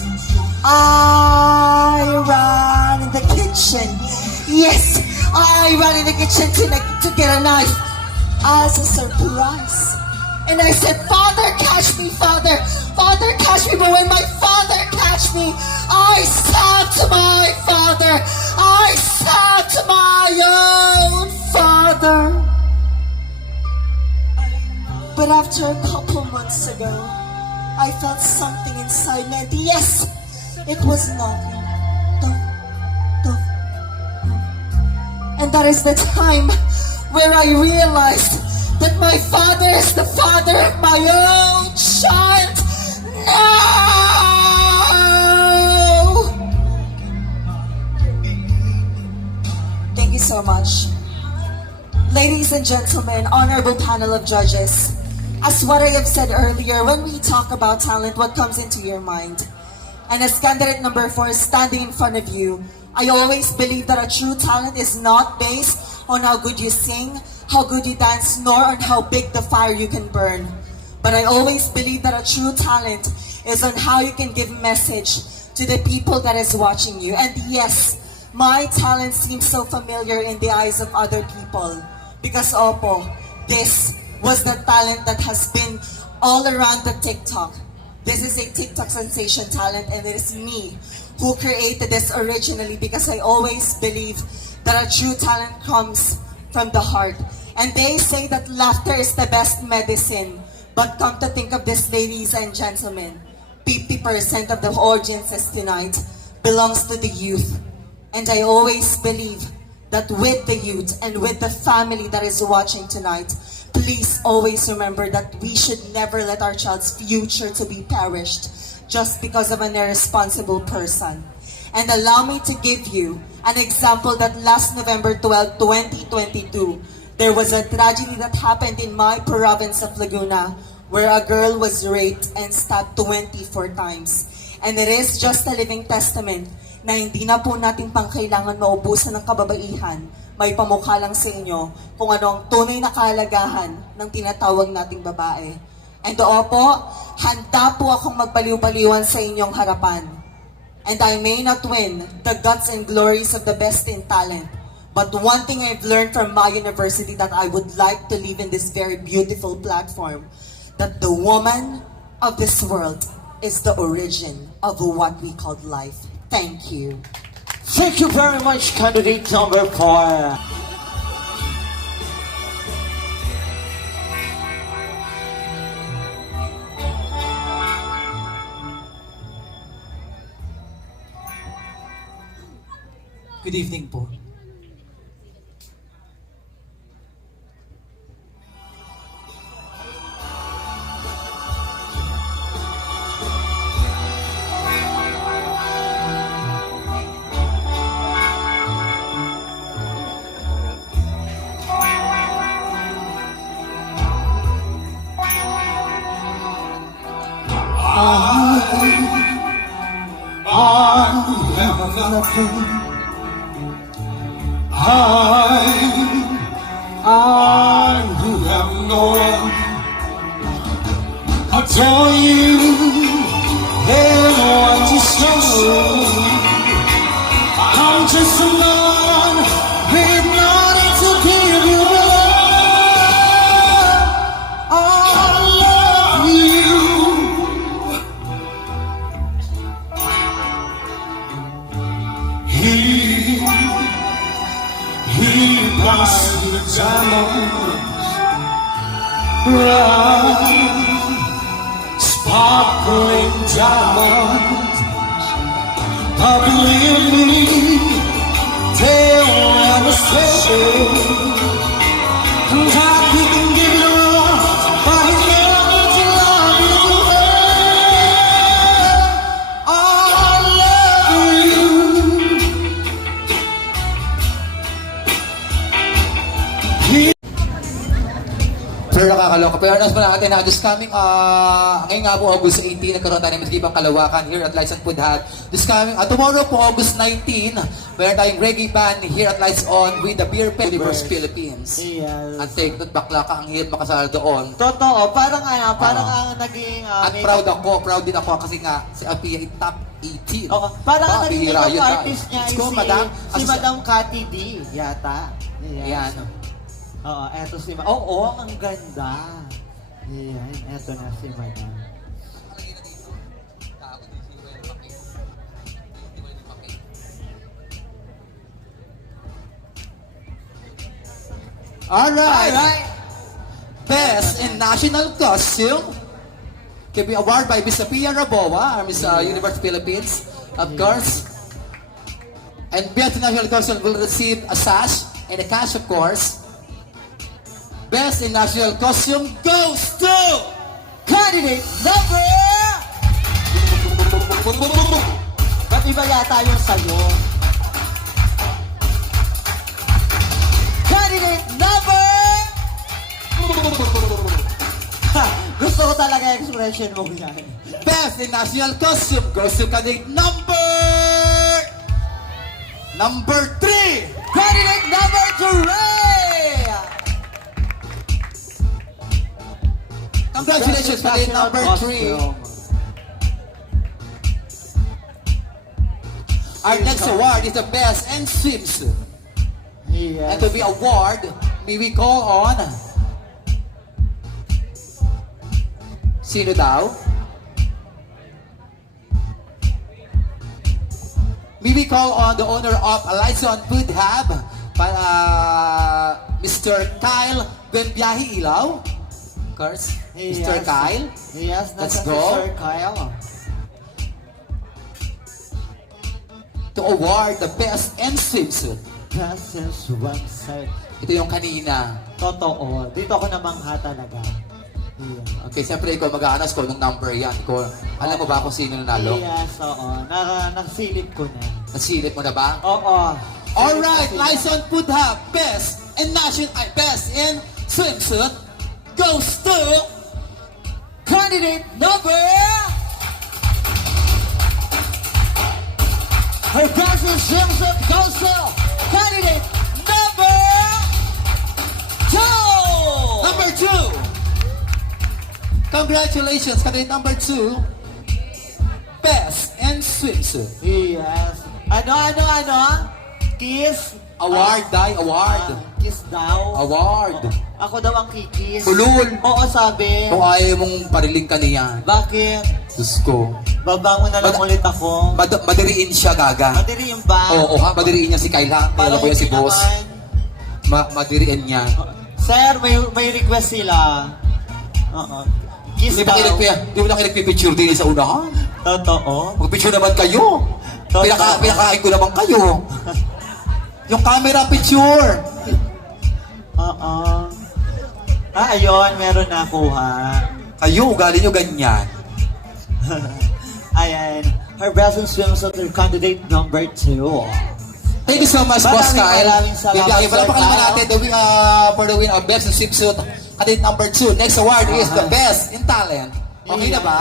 I ran in the kitchen. Yes, I ran in the kitchen to get a knife as a surprise. And I said, Father, catch me, Father. Father, catch me. But when my father catch me, I stabbed my father. I stabbed my own father. But after a couple months ago, I felt something inside me. And yes, it was nothing. And that is the time where I realized that my father is the father of my own child. No! Thank you so much. Ladies and gentlemen, honorable panel of judges, as what I have said earlier, when we talk about talent, what comes into your mind? And as candidate number 4 standing in front of you, I always believe that a true talent is not based on how good you sing, how good you dance, nor on how big the fire you can burn. But I always believe that a true talent is on how you can give message to the people that is watching you. And yes, my talent seems so familiar in the eyes of other people. Because Opo, this was the talent that has been all around the TikTok. This is a TikTok sensation talent, and it is me who created this originally, because I always believe that a true talent comes from the heart. And they say that laughter is the best medicine. But come to think of this, ladies and gentlemen, 50% of the audiences tonight belongs to the youth. And I always believe that with the youth and with the family that is watching tonight, please always remember that we should never let our child's future to be perished just because of an irresponsible person. And allow me to give you an example that last November 12, 2022, there was a tragedy that happened in my province of Laguna where a girl was raped and stabbed 24 times. And it is just a living testament na hindi na po natin pang kailangan maubusan ng kababaihan. May pamukha lang sa inyo kung ano ang tunay na kahalagahan ng tinatawag nating babae. And opo, handa po akong magbaliw-baliwan sa inyong harapan. And I may not win the guts and glories of the best in talent. But one thing I've learned from my university that I would like to leave in this very beautiful platform, that the woman of this world is the origin of what we call life. Thank you. Thank you very much, candidate number 4. Good evening po. I who have no one, adore you, and want to show. I'm just a man with money to give you love. I love you. He lost the diamonds, bright, sparkling diamonds. But believe me, they'll never say that he can give it all, but he's never to love you the way I love you. Pero nakakaloka. Pero ano pala natin na this coming, ngayon nga po August 18, nagkaroon tayo ng Magibang Kalawakan here at Lights and Food Hut. This coming, tomorrow po August 19, mayroon tayong reggae band here at Lights On with the Beer Universe Philippines. Yes. At take note, bakla ka ang hirap makasala doon. Totoo, parang ang naging... At proud din ako kasi nga si Apia ay top 18. Oo, parang ang naging bihira yun, artist niya Let's ay go, si, madam. si Madam Cathy D, yata. Ayan. Oo, eto si Oo, ang ganda. Ayan, eto na si Madam. Alright. Best in National Costume can be awarded by Miss Pia Raboa, Miss Universe Philippines, of course. And Best in National Costume will receive a sash and a cash, of course. Best in National Costume goes to Candidate number! Ba't iba yata yung sayo? Candidate number! Ha, gusto ko talaga expression mo yan. Best in National Costume goes to candidate number 3. Candidate number 3! Congratulations, candidate number 3. Our next award is the Best in Swimsuit. Yes. And to be award, may we call on... Sino daw? May we call on the owner of Alison Food Hub, Mr. Kyle Bembiahi Ilaw. Of course, Mr. Yes. Kyle. Yes, Let's nasa si go. Sir Kyle. To award the Best in Swimsuit. Yes, yes, one side. Ito yung kanina. Totoo. Dito ako namangha talaga. Yeah. Okay, siyempre ikaw mag-aanas ko nung number yan. Ikaw, alam mo ba kung sino nanalo? Yes, oo. Nasilip ko na. Nasilip mo na ba? Oo. Alright, Silip na sila. Lyson Food Hub, Best in Swimsuit goes to Candidate number... Her best in swimsuit goes to candidate number 2! number 2. Congratulations, candidate number 2. Best in Swimsuit. Yes. Ano? Kiss? Award, Dai, award. Kiss daw. Award. Ako daw ang kikis. Ulul. Oo, sabi. Kung ayaw mong pariling ka niyan. Bakit? Diyos ko. Babangon na lang ulit ako. Madiriin siya, gaga. Madiri yung ba? Oo, ha, madiriin niya si Kyle, ha? Kaya ko yan si hindi boss. naman. Madiriin niya. Sir, may request sila. Oo. Kiss Di ba daw. di mo na kinagpipicture din sa unahan? Totoo. Mag-picture naman kayo. Totoo. Pinakain ko naman kayo. Yung camera picture. Oo. Ayun, meron na kuha. Kayo, ugali nyo ganyan. Ayan. Her best in swimsuit are candidate number 2. Thank you so much, Boss Kyle. Maraming salamat, Bibigyan Sir pala pakalaman Kyle. natin for the win of Best in Swimsuit. Candidate number 2. Next award is the Best in Talent. Okay na ba?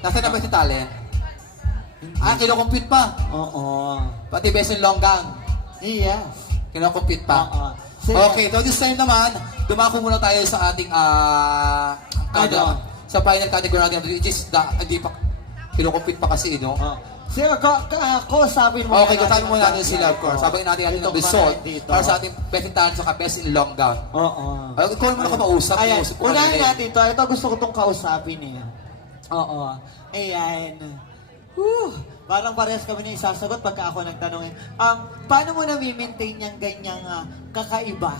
Nasaan na ba si Talent? Kino-compute pa. Oo. Pati Best in Longgang. Yes. Kino-compute pa. Oo. Sige. Okay, so this time naman, dumako muna tayo sa ating Ano? sa final category natin, which is hindi pa kino-compute pa kasi, no? Sir, kausapin mo Okay, yan kasama mo natin backline. sila, of course. Sabayin natin Dito ang result ka dito. para sa ating best in talent sa best in long gown. Oo. Ay, ikaw naman ako mausap. Ayan, Mausap ko unahin kanina eh. natin to. Ito gusto ko itong kausapin eh. Oo. Ayan. Parang parehas kami na isasagot pagka ako nagtanong eh. Paano mo na-maintain yung ganyang kakaiba?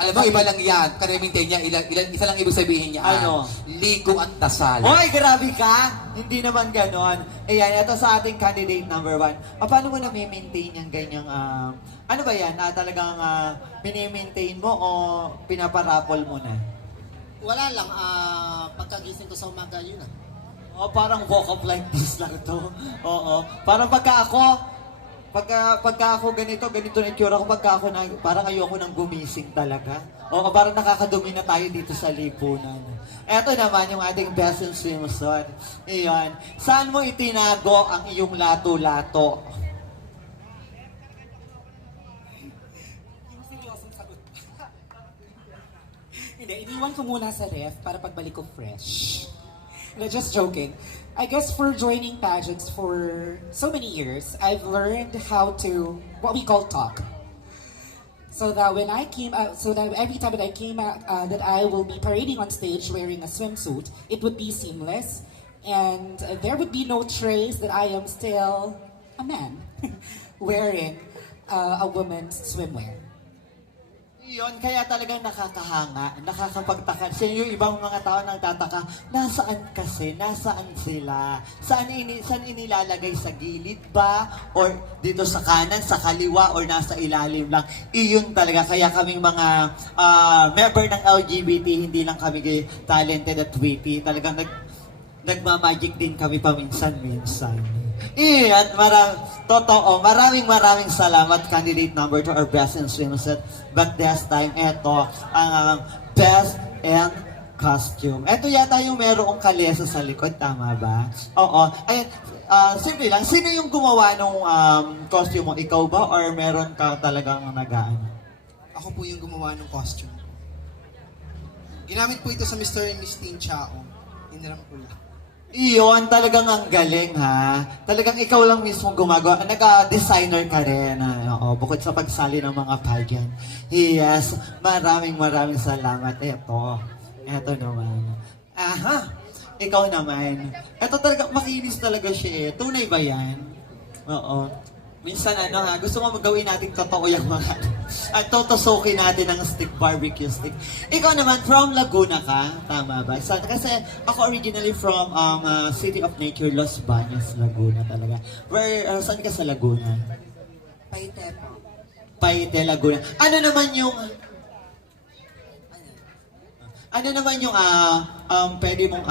Alam mo, iba lang yan. Kaya-maintain niya, isa lang ibig sabihin niya. Ano? Ligo at dasal. Hoy, grabe ka! Hindi naman ganon. Ayan, ito sa ating candidate number 1. Paano mo na-maintain yung ganyang, ano ba yan? Talagang mini-maintain mo o pinaparapol mo na? Wala lang, pagkagising ko sa umaga yun Oh, parang walk up like this lang to. Oo. Parang pagka ako ganito na itsura ko, parang ayoko nang gumising talaga. Oo, parang nakakadumi na tayo dito sa lipunan. Eto naman yung ating best in swimsuit. Iyon. Saan mo itinago ang iyong lato-lato? Yung seryosong sagot. Hindi, iniwan ko muna sa ref para pagbalik ko fresh. No, just joking. I guess for joining pageants for so many years, I've learned how to, what we call talk. So that when I came out, so that every time that I came out, that I will be parading on stage wearing a swimsuit, it would be seamless. And there would be no trace that I am still a man wearing a woman's swimwear. Yun, kaya talagang nakakahanga, nakakapagtaka. Kasi yung ibang mga tao nagtataka, nasaan kasi, nasaan sila? Saan inilalagay sa gilid ba? Or dito sa kanan, sa kaliwa, or nasa ilalim lang? Iyon talaga. Kaya kaming mga member ng LGBT, hindi lang kami talented at witty. Talagang nagmamagic din kami paminsan-minsan. At maraming salamat, candidate number 2, our best in swimsuit. But this time, eto, ang best in costume. Eto yata yung merong kalesa sa likod, tama ba? Oo. Ayun, simple lang. Sino yung gumawa nung costume mo? Ikaw ba? Or meron ka talagang nagaan? Ako po yung gumawa ng costume. Ginamit po ito sa Mr. and Miss Teen Chao. Inirang pula. Iyon, talagang ang galing ha. Talagang ikaw lang mismo gumagawa. Nag-designer ka rin. Oo, bukod sa pagsali ng mga pageant. Yes, maraming salamat. Eto naman. Aha, ikaw naman. Eto talaga, makinis talaga siya eh. Tunay ba yan? Oo. Minsan gusto mo magawin natin totoo yung mga at totosokin natin ng stick, barbecue stick. Ikaw naman, from Laguna ka, tama ba? Kasi ako originally from City of Nature, Los Baños, Laguna talaga. Saan ka sa Laguna? Paite po. Paite, Laguna. Ano naman yung pwede mong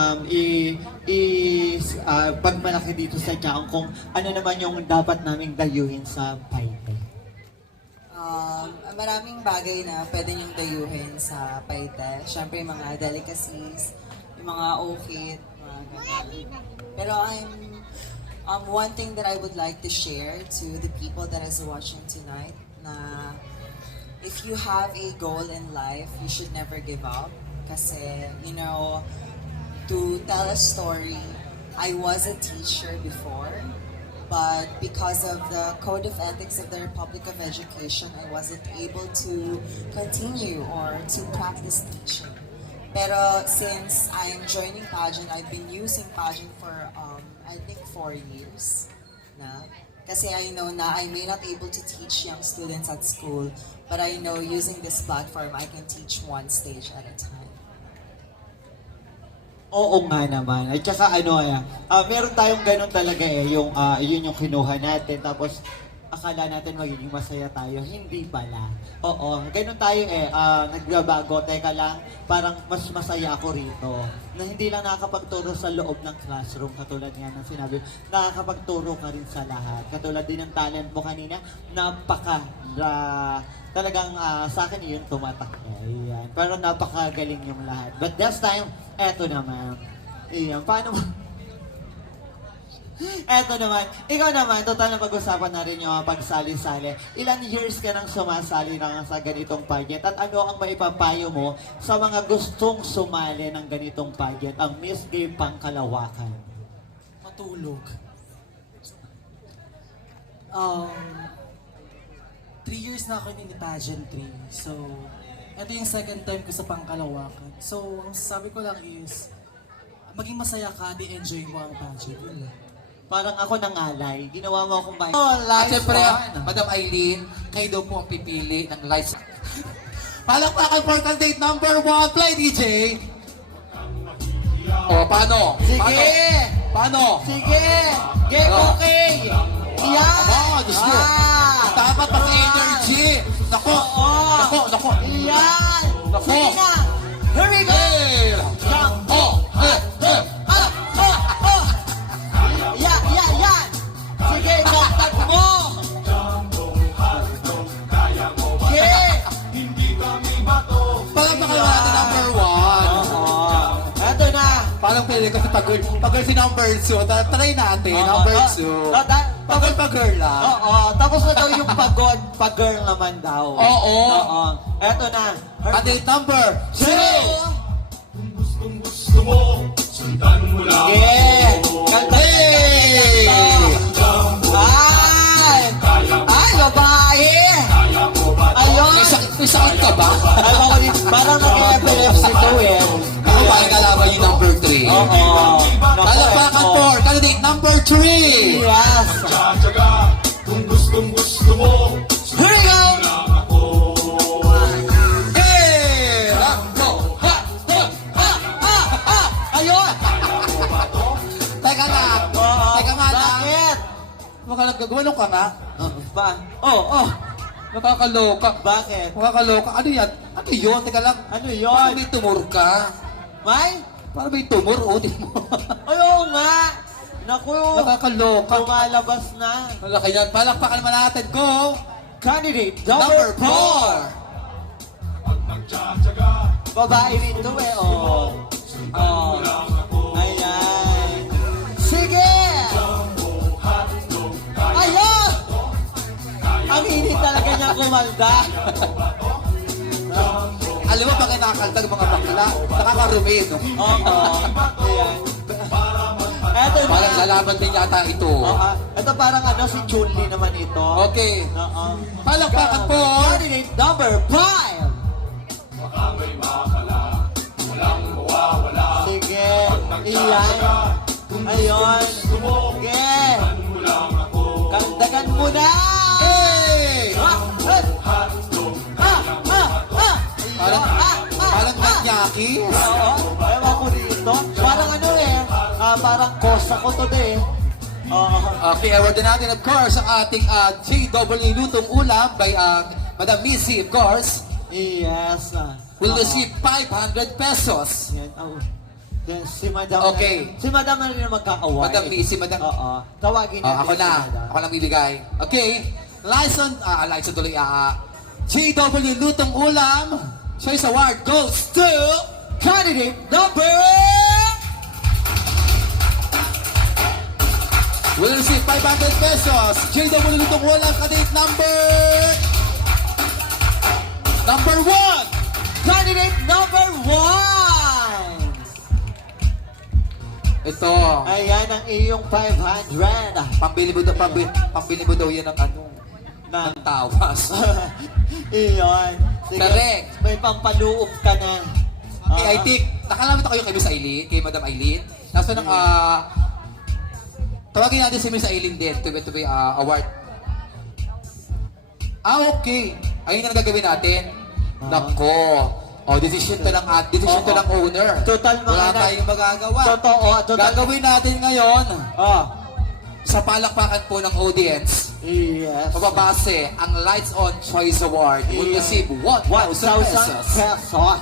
pagmalaki dito sa Chaong kung ano naman yung dapat naming dayuhin sa Paite? Maraming bagay na pwede niyong dayuhin sa Paite. Siyempre, yung mga delicacies, yung mga ukit, mga ganyan. Pero one thing that I would like to share to the people that is watching tonight, na if you have a goal in life, you should never give up. Kasi, to tell a story, I was a teacher before, but because of the Code of Ethics of the Republic of Education, I wasn't able to continue or to practice teaching. Pero since I'm joining pageant, I've been using pageant for, I think 4 years na. Kasi I know na I may not able to teach young students at school, but I know using this platform, I can teach one stage at a time. Oo nga naman. At saka meron tayong ganun talaga yung yun yung kinuha natin tapos akala natin magiging masaya tayo. Hindi pala. Oo, ganun tayo nagbabago. Teka lang, parang mas masaya ako rito. Na hindi lang nakakapagturo sa loob ng classroom, katulad nga ng sinabi, nakakapagturo ka rin sa lahat. Katulad din ng talent mo kanina, talagang sa akin yun tumatak. Ayan. Pero napakagaling yung lahat. But this time, eto naman. Ayan, paano mo? Eto naman, ikaw naman, total na pag-usapan na rin yung pagsali-sali. Ilan years ka nang sumasali na sa ganitong pageant? At ano ang maipapayo mo sa mga gustong sumali ng ganitong pageant, ang Miss Gay Pangkalawakan? Matulog. 3 years na ako in pageantry. So, ito yung second time ko sa Pangkalawakan. So, ang sabi ko lang is, maging masaya ka, di-enjoy mo ang pageant. Yun lang. Parang ako nangalay. Ginawa mo akong bayan. At syempre, Madam Eileen, kayo daw po ang pipili ng live. Palakpakan for candidate number 1. Play, DJ! O, paano? Sige! Paano? Sige! Get okay! Yan! Aba, Diyos ko. Dapat pang energy. Nako! Nako! Yan! Nako! Sige na! Hurry go! Hey! Yan! Sige, kontak mo! Sige! Palakpakan natin number 1. Eto na! Parang pwede kasi pag-girl si number 2. Try natin, number 2. Pag-girl lang. Oo, tapos na daw yung pagod, pag-girl naman daw. Oo. Eto na. Candidate number 2. Kung gustong gusto mo, sundan mo lang ka ba? Alam ko din, parang nag-epilepsy to eh. Ako ba yung kalaban yung number 3? Oo. Palakpakan for candidate number 3! Yes. Here we go! Hey! Go! Ha! Ayun! Teka lang! Oo. Teka nga lang! Bakit? Gumanong ka nga? Pa? Oh. Nakakaloka. Bakit? Nakakaloka. Ano yan? Ano yun? Teka lang. Ano Parang yun? may tumor ka. May? Parang may tumor. O, di mo. Ay, oo nga! Naku! Nakakaloka. Lumalabas na. Malaki yan. Palakpakan naman natin. Go! Candidate Number number 4! 4! Babae rin to eh, oh. Oh. Ayan. Sige! Ayun! Ang init talaga niyang kumalda. Alam mo, pag nakakantag mga bakla, nakakarumi, no? Oo. Ayan. Eto na. Parang lalaban din yata ito. Oo. Ito parang ano, si Chun-Li naman ito. Okay. Oo. Palakpakan po! Candidate number 5! Sige. Iyan. Ayun. Sige. Kandagan mo na! Hey! Parang, parang nanyakis. Oo. Ewan ko dito. Parang ano eh. Parang kosa ko to eh. Oo. Okay, award din natin, of course, ang ating JW Lutong Ulam by Madam Missy, of course. Yes. Will receive 500 pesos. Yan. Then, si Madam Okay. Si Madam na rin ang magkakaway. Madam Missy, Madam... Oo. Tawagin natin ako na. si Madam. Ako lang bibigay. Okay. License tuloy. JW Lutong Ulam. Choice Award goes to... Candidate number... Will receive 500 pesos. JW Lutong Ulam, candidate number 1. Candidate number 1! Ito. Ayan ang iyong 500. Pambili mo daw yan ng ano. Na, Ng tawas. iyon. Sige, Correct. may pampaluop ka na. Okay, I think, nakalamit kayo kay Miss Aileen, kay Madam Aileen. Nasa ng, tawagin natin si Miss Aileen din to be award. Okay. Ayun na gagawin natin. Nako. Decision to ng owner. Total mga Wala na- tayong magagawa. Totoo. Gagawin natin ngayon Oh. sa palakpakan po ng audience. Yes. Mababase ang Lights On Choice Award will receive 1,000 pesos. pesos.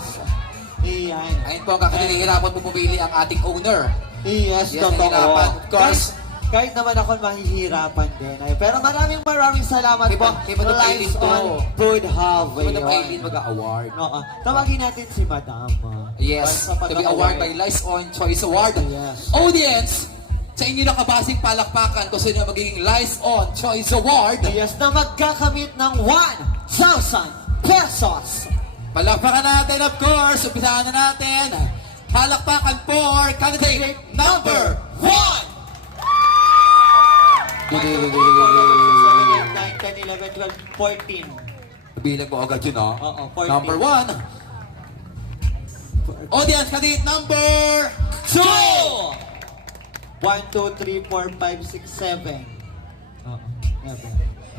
Iyan. Ayun po ang kakinahihirapan po pumili ang ating owner. Yes, Yes, totoo. nahihirapan. Of course. Kahit naman ako mahihirapan din. Ay, pero maraming salamat po. Kay Madam Aileen Lives to. on Food Hub. Madam Ayun. Aileen mag-award. Oo. Tawagin natin si Madam. Yes, Para sa to be pag-award. award by Lights On Choice Award. Yes. Audience, sa inyo nakabasing palakpakan kung sino magiging Lights On Choice Award. Yes, na magkakamit ng 1,000 pesos. Palakpakan natin, of course. Umpisahan na natin. Palakpakan for candidate number 1. 7, 8, 9, 10, 11, 12, 14. Bilang mo agad yun, Oo, 14. Number 1. Audience, candidate number 2. 1, 2, 3, 4, 5, 6, 7. Oo.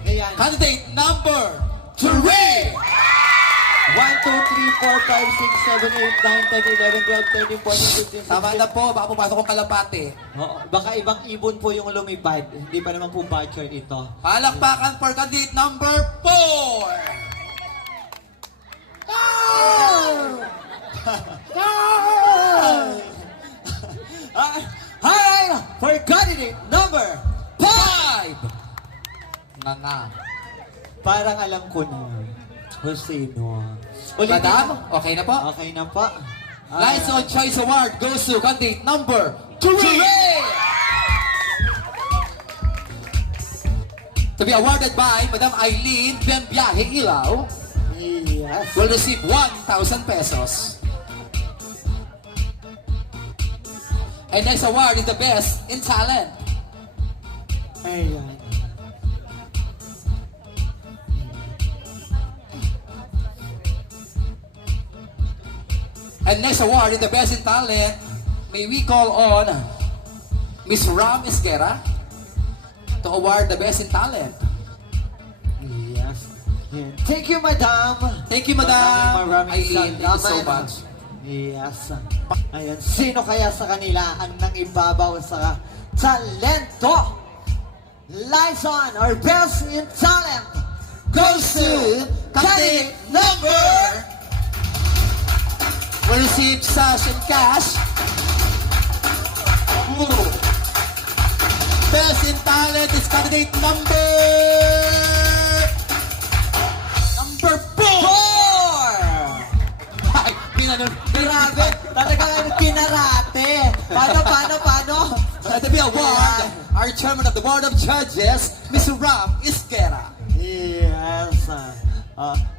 Ayan. Candidate number 3. 1, 2, 3, 4, 5, 6, 7, 8, 9, 10, 11, 12, 13, 14, 15, 16. Tama na po, baka pumasok ang kalapate. Oo, baka ibang ibon po yung lumipad. Hindi pa naman po butcher ito. Palakpakan for candidate number 4. Hi! For candidate number 5. Nga. Parang alam ko na. Josino. Madam, okay na po? Okay na pa. Lights On Choice Award goes to candidate number 3. To be awarded by Madam Aileen Bembiahe Ilaw, Yes. will receive 1,000 pesos. And next award is the best in talent. Ayan. And next award in the Best in Talent, may we call on Miss Ram Isguera to award the Best in Talent. Yes. Yan. Thank you, Madam. Thank you, Madam Maraming Eileen. Thank you so salamat. much. Yes. Ayan, sino kaya sa kanila ang nangibabaw sa talento? Lights on, our Best in Talent goes to candidate number. Will receive cash and cash. Best in Talent is candidate number 4! Ay, pinanon. Grabe, talagang kinarate. Paano? At the award, our chairman of the Board of Judges, Mr. Ram Isguera. Yes.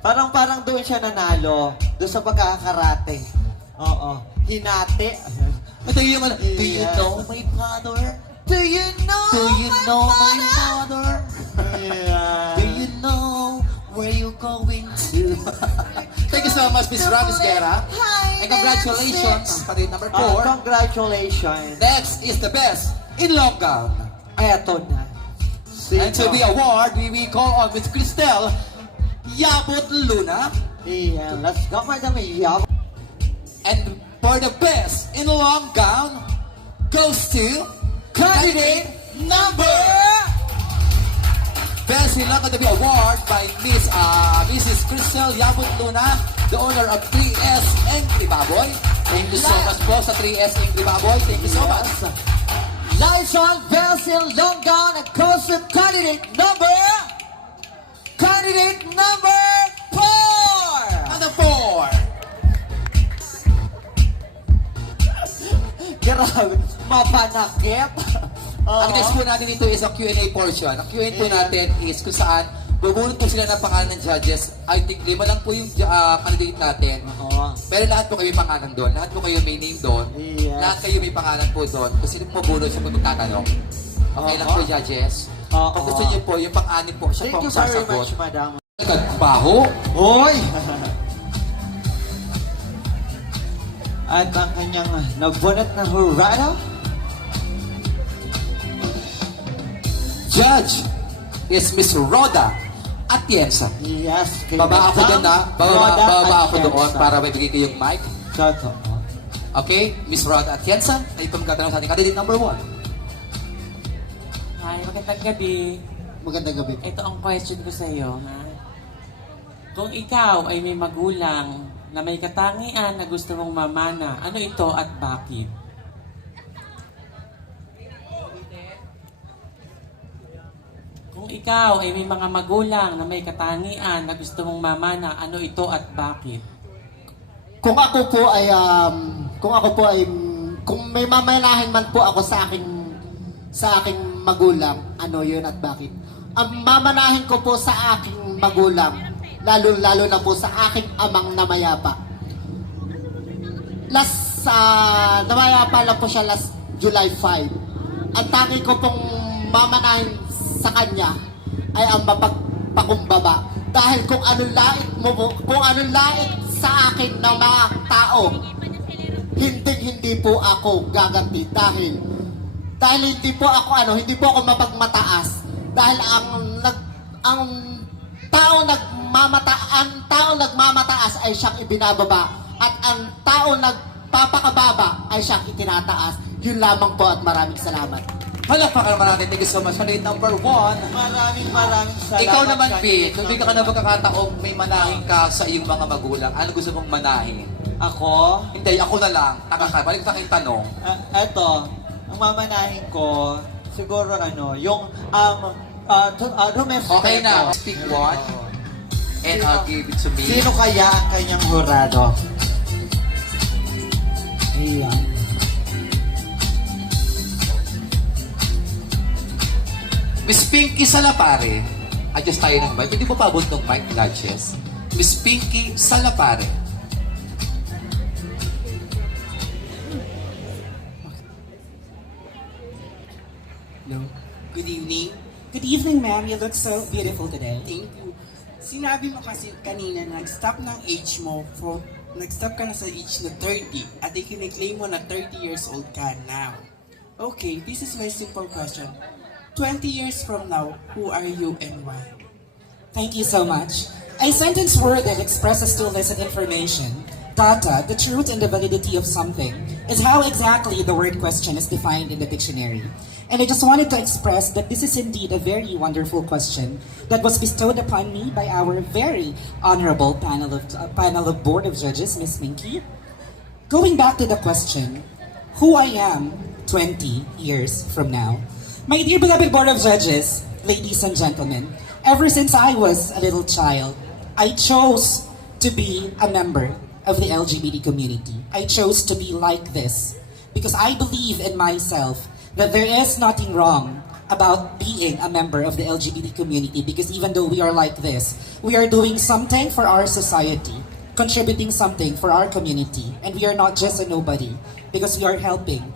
Parang doon siya nanalo. Doon sa pagkakakarate. Oo. Hinati. Ito yung do you Yes. know my father? Do you know? Do you know my father? Yeah. Do you know where you going to? Thank you so much, Miss Ram Isguera. And congratulations, candidate number 4. Congratulations. Next is the Best in Long Gown. Eto na. And to be award, we call on Miss Cristel Yabut Luna. Yeah, let's go, Madam Yab. And for the Best in Long Gown goes to candidate number Best in Long Gown to be award by Mrs. Cristel Yabut Luna, the owner of 3S Angry Baboy. Thank you so much po sa 3S Angry Baboy. Thank you so much. Lights on, Bells in Long Gown, and goes to candidate number 4. Number 4. Grabe, mapanakit. Ang next po natin dito is ang Q&A portion. Ang Q&A po natin is kung saan bubunot po sila ng pangalan ng judges. I think 5 lang po yung candidate natin. Oo. Pero lahat po kayo may pangalan doon. Lahat po kayo may name doon. Yes. Lahat kayo may pangalan po doon. Kung sino po mabunot siya po magtatanong. Okay lang po, judges. Oo. Kung gusto niyo po, yung pang-anim po, siya Thank po you ang very sasagot. much, Madam. Nagbaho. Hoy! At ang kanyang nabunot na hurado. Judge is Miss Rhoda Atienza. Yes. kay Baba ako doon Madam na. Rhoda Baba ako doon Atienza. para maibigay ko yung mic. Totoo. Okay, Miss Rhoda Atienza, ay pagkatanong sa ating candidate number 1. Hi, magandang gabi. Magandang gabi. Ito ang question ko sa iyo, ha? Kung ikaw ay may magulang na may katangian na gusto mong mamana, ano ito at bakit? Kung ikaw ay may mga magulang na may katangian na gusto mong mamana, ano ito at bakit? Kung ako po ay kung may mamanahin man po ako sa aking magulang, ano 'yun at bakit? Ang mamanahin ko po sa aking magulang, lalo na po sa aking amang namayapa. Namayapa lang po siya last July 5. Ang tangi ko pong mamanahin sa kanya ay ang mapagpakumbaba. Dahil kung anong lait sa akin ng mga tao, hindi po ako gaganti dahil hindi po ako mapagmataas. Dahil ang tao nagmamataas ay siyang ibinababa at ang tao nagpapakababa ay siyang itinataas. Yun lamang po at maraming salamat. Palakpakan naman natin. Thank you so much. Candidate number 1. Maraming salamat. Ikaw naman, Pete. Candidate Kung bigyan ka na magkakataong may manahin ka sa iyong mga magulang, ano gusto mong manahin? Ako? Hindi, ako na lang. Taka ka. Balik sa aking tanong. Eto, ang mamanahin ko, siguro yung rumespeto. Okay na. Speak one. And give it to me. Sino kaya ang kanyang hurado? Iyan. Miss Pinky Salapare. Adjust tayo ng mic. Hindi mo paabot ng mic, Duchess. Miss Pinky Salapare. No. Good evening. Good evening, ma'am. You look so beautiful today. Thank you. Sinabi mo kasi kanina, nag-stop ng age mo nag-stop ka na sa age na 30 at ikiniklaim mo na 30 years old ka now. Okay, this is my simple question. 20 years from now, who are you and why? Thank you so much. A sentence word that expresses to illicit information, data, the truth and the validity of something, is how exactly the word question is defined in the dictionary. And I just wanted to express that this is indeed a very wonderful question that was bestowed upon me by our very honorable panel of Board of Judges, Ms. Minky. Going back to the question, who I am 20 years from now. My dear beloved Board of Judges, ladies and gentlemen, ever since I was a little child, I chose to be a member of the LGBT community. I chose to be like this because I believe in myself that there is nothing wrong about being a member of the LGBT community, because even though we are like this, we are doing something for our society, contributing something for our community, and we are not just a nobody because we are helping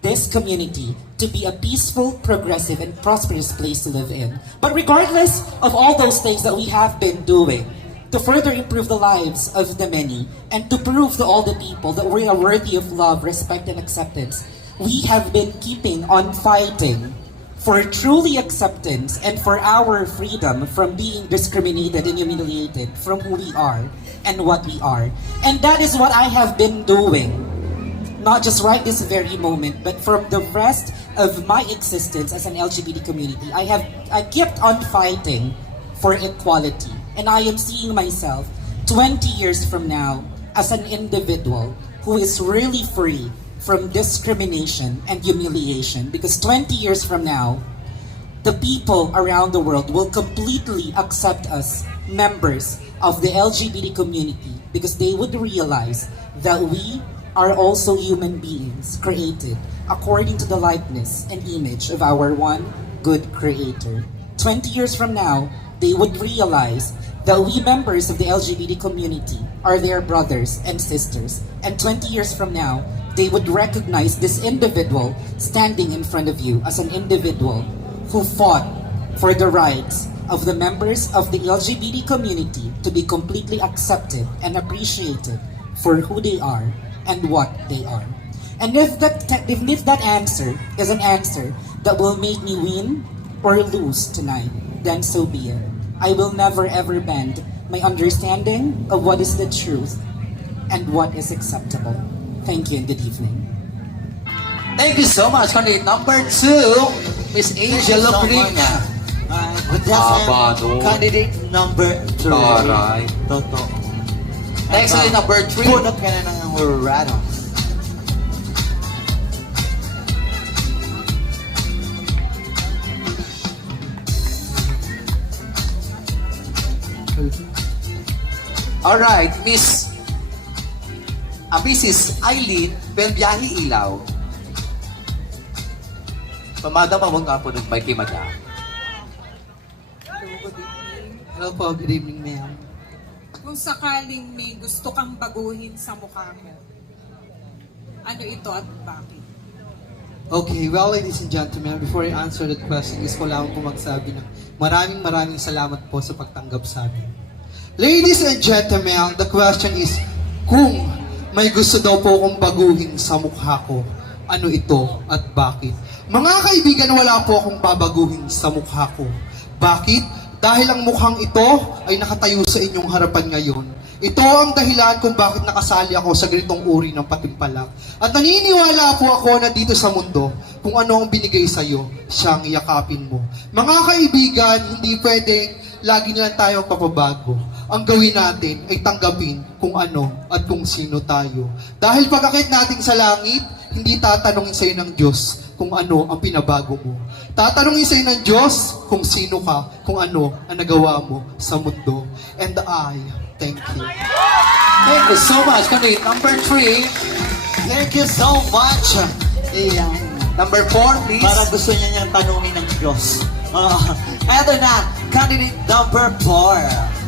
this community to be a peaceful, progressive, and prosperous place to live in. But regardless of all those things that we have been doing to further improve the lives of the many and to prove to all the people that we are worthy of love, respect, and acceptance, we have been keeping on fighting for truly acceptance and for our freedom from being discriminated and humiliated from who we are and what we are. And that is what I have been doing. Not just right this very moment, but from the rest of my existence as an LGBT community, I kept on fighting for equality. And I am seeing myself 20 years from now as an individual who is really free from discrimination and humiliation, because 20 years from now, the people around the world will completely accept us members of the LGBT community, because they would realize that we are also human beings created according to the likeness and image of our one good creator. 20 years from now, they would realize that we members of the LGBT community are their brothers and sisters. And 20 years from now, they would recognize this individual standing in front of you as an individual who fought for the rights of the members of the LGBT community to be completely accepted and appreciated for who they are and what they are. And if that answer is an answer that will make me win or lose tonight, then so be it. I will never ever bend my understanding of what is the truth and what is acceptable. Thank you and good evening. Thank you so much. Candidate number 2, Miss Angel Locrina. Good job, Aba, no. Candidate number 3. Taray. Totoo. Next Ito, is number 3. Punot ka na ng rattle. Alright, Mrs. Eileen Belbiahi Ilaw. Pamada pa mong po ng may kimada. Hello po, good evening, ma'am. Kung sakaling may gusto kang baguhin sa mukha mo, ano ito at bakit? Okay, well, ladies and gentlemen, before I answer that question, is ko lang po magsabi ng maraming salamat po sa pagtanggap sa amin. Ladies and gentlemen, the question is, kung may gusto daw po akong baguhin sa mukha ko, ano ito at bakit? Mga kaibigan, wala po akong babaguhin sa mukha ko. Bakit? Dahil ang mukhang ito ay nakatayo sa inyong harapan ngayon. Ito ang dahilan kung bakit nakasali ako sa ganitong uri ng patimpalak. At naniniwala po ako na dito sa mundo, kung ano ang binigay sa iyo, siyang yakapin mo. Mga kaibigan, hindi pwedeng lagi na lang tayo papabago. Ang gawin natin ay tanggapin kung ano at kung sino tayo. Dahil pagkakit natin sa langit, hindi tatanungin sa iyo ng Diyos kung ano ang pinabago mo. Tatanungin sa iyo ng Diyos kung sino ka, kung ano ang nagawa mo sa mundo. And I thank you. Thank you so much. Candidate number 3. Thank you so much. Ayan. Number 4, please. Para gusto niya niyang tanungin ng Diyos. Eto na, candidate number 4.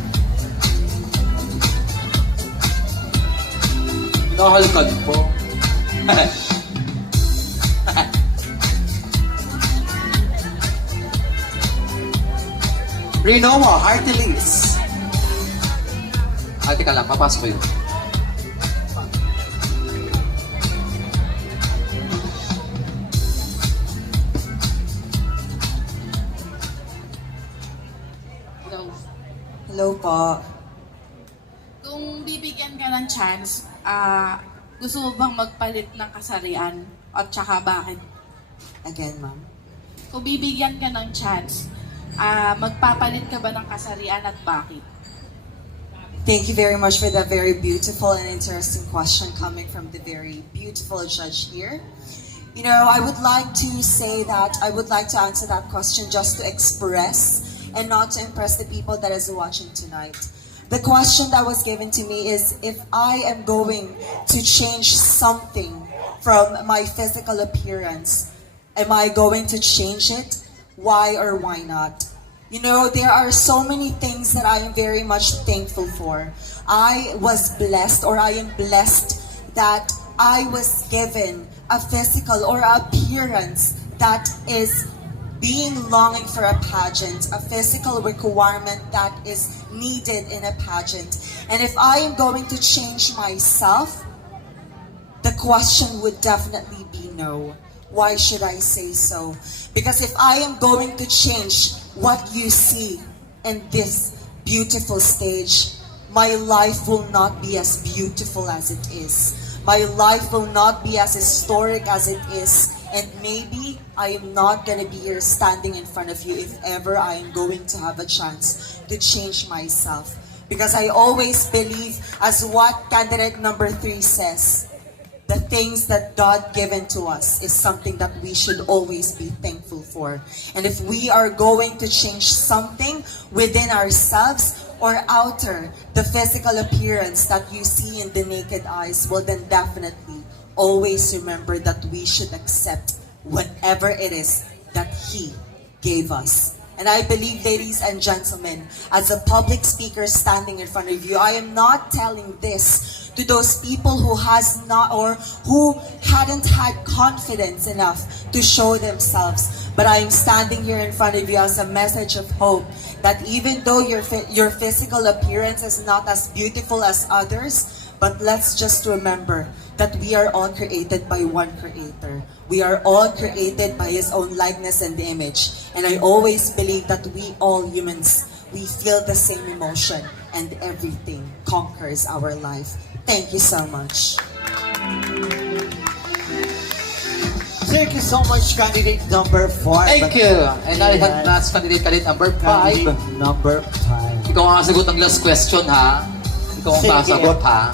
Nahalkan po. Rinoa Artelis. Teka lang, papasok ko yun. Hello po. Kung bibigyan ka ng chance, gusto mo bang magpalit ng kasarian? At saka bakit? Again, ma'am. Kung bibigyan ka ng chance, magpapalit ka ba ng kasarian at bakit? Thank you very much for that very beautiful and interesting question coming from the very beautiful judge here. You know, I would like to say that I would like to answer that question just to express and not to impress the people that is watching tonight. The question that was given to me is if I am going to change something from my physical appearance, am I going to change it? Why or why not? You know, there are so many things that I am very much thankful for. I was blessed, or I am blessed that I was given a physical or appearance that is being longing for a pageant, a physical requirement that is needed in a pageant. And if I am going to change myself, the question would definitely be no. Why should I say so? Because if I am going to change what you see in this beautiful stage, my life will not be as beautiful as it is. My life will not be as historic as it is. And maybe I am not going to be here standing in front of you if ever I am going to have a chance to change myself. Because I always believe, as what candidate number 3 says, the things that God given to us is something that we should always be thankful for. And if we are going to change something within ourselves or outer, the physical appearance that you see in the naked eyes, well then definitely always remember that we should accept whatever it is that He gave us. And I believe, ladies and gentlemen, as a public speaker standing in front of you, I am not telling this to those people who has not or who hadn't had confidence enough to show themselves. But I am standing here in front of you as a message of hope that even though your physical appearance is not as beautiful as others, but let's just remember that we are all created by one Creator. We are all created by His own likeness and image. And I always believe that we all humans, we feel the same emotion and everything conquers our life. Thank you so much. Thank you so much, candidate number 4. Thank you. And I have last candidate number 5. Candidate number 5. Ikaw ang sagot ng last question, ha? Ikaw ang Sige. sasagot, ha?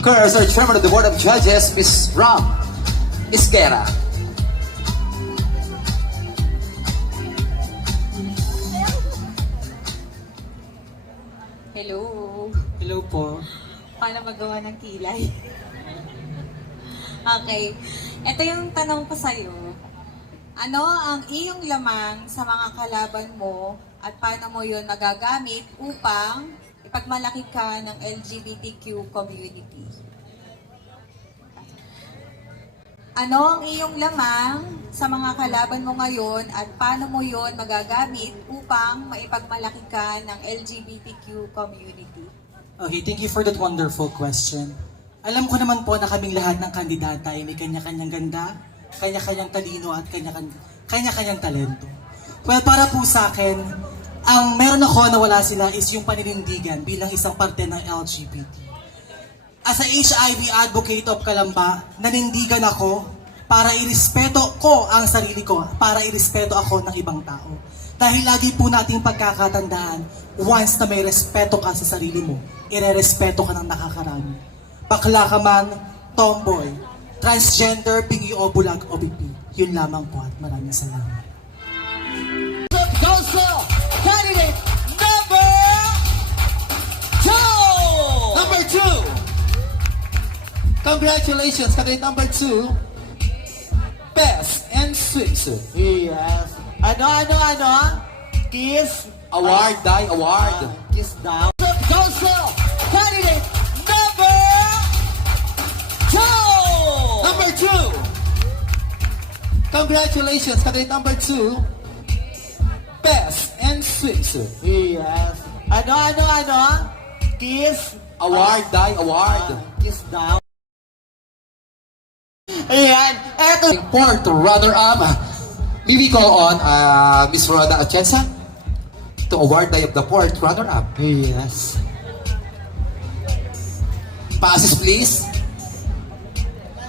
Curse our chairman of the Board of Judges, Ms. Ram Isguera. Hello. Hello po. Paano magawa ng kilay? Okay. Ito yung tanong ko sa'yo. Ano ang iyong lamang sa mga kalaban mo at paano mo yun magagamit upang ipagmalaki ka ng LGBTQ community? Ano ang iyong lamang sa mga kalaban mo ngayon at paano mo yun magagamit upang maipagmalaki ka ng LGBTQ community? Okay, thank you for that wonderful question. Alam ko naman po na kaming lahat ng kandidata ay may kanya-kanyang ganda, kanya-kanyang talino at kanya-kanyang talento. Well, para po sa akin, ang meron ako na wala sila is yung paninindigan bilang isang parte ng LGBT. As a HIV advocate of Calamba, nanindigan ako para irespeto ko ang sarili ko, para irespeto ako ng ibang tao. Dahil lagi po nating pagkakatandaan, once na may respeto ka sa sarili mo, irerespeto ka ng nakakarami. Bakla ka man, tomboy, transgender, bingi o bulag o bipi. Yun lamang po at maraming salamat. Also, candidate number 2! Number 2! Congratulations, candidate number 2. Best and swimsuit. Yes. Ano? Kiss. Award, Dai, award. Kiss down. Also, candidate number 2! Number 2. Congratulations, candidate number 2. Best and swimsuit. Yes. Ano? Kiss. Award, Dai, award. Kiss down. Ayan. Eto. Fourth runner-up, we call on Miss Rhoda Atienza to award the fourth runner-up. Yes. Pa-assist please.